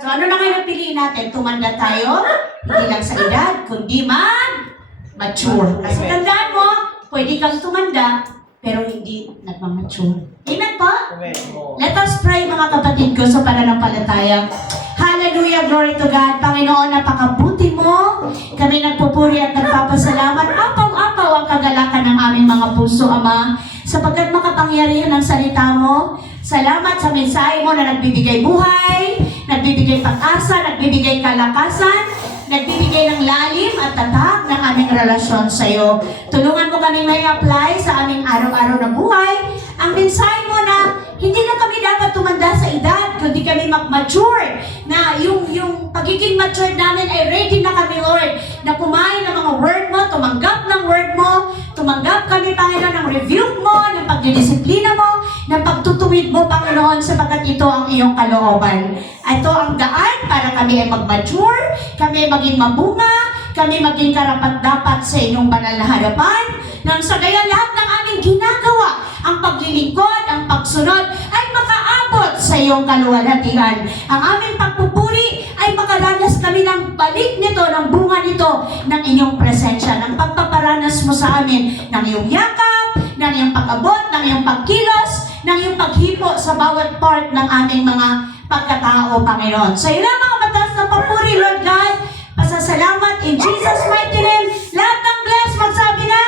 So ano na ngayon piliin natin? Tumanda tayo, hindi lang sa edad, kundi mature. Kasi tandaan mo, pwede kang tumanda, pero hindi nagmamature. Amen po? Amen. Let us pray mga kapatid ko sa pananampalataya. Hallelujah, glory to God. Panginoon, napakabuti mo. Kami nagpupuri at nagpapasalamat. Apaw-apaw ang kagalakan ng aming mga puso, Ama, sapagkat makapangyarihan ang salita mo. Salamat sa mensahe mo na nagbibigay buhay, nagbibigay pag-asa, nagbibigay kalakasan, nagbibigay ng lalim at tatag ng aming relasyon sa iyo. Tulungan mo kami may apply sa aming araw-araw na buhay ang mensahe mo na hindi na kami dapat tumanda sa edad, kundi kami mag-mature, na yung pagiging mature namin ay ready na kami, Lord, na kumain ng mga word mo, tumanggap ng word mo, tumanggap kami, Panginoon, ng review mo, ng pagdidisiplina mo, ng pagtutuwid mo, Panginoon, sapagkat ito ang iyong kalooban. Ito ang daan para kami ay mag-mature, kami ay maging mabunga, kami maging karapat-dapat sa inyong banal na harapan, nang sa gayon lahat ng aming ginagawa, ang paglilingkod, ang pagsunod, ay makaabot sa iyong kaluwalhatian. Ang aming pagpupuri ay makaranas kami ng balik nito, ng bunga nito, ng inyong presensya, ng pagpaparanas mo sa amin, ng iyong yakap, ng iyong pag-abot, ng iyong pagkilos, ng iyong paghipo sa bawat part ng aming mga pagkatao, Panginoon. Sa iyo lang mga mataas na papuri, Lord God, pasasalamat in Jesus' mighty name. Lahat ng bless, magsabi na,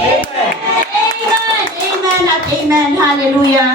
Amen! Amen at Amen. Hallelujah.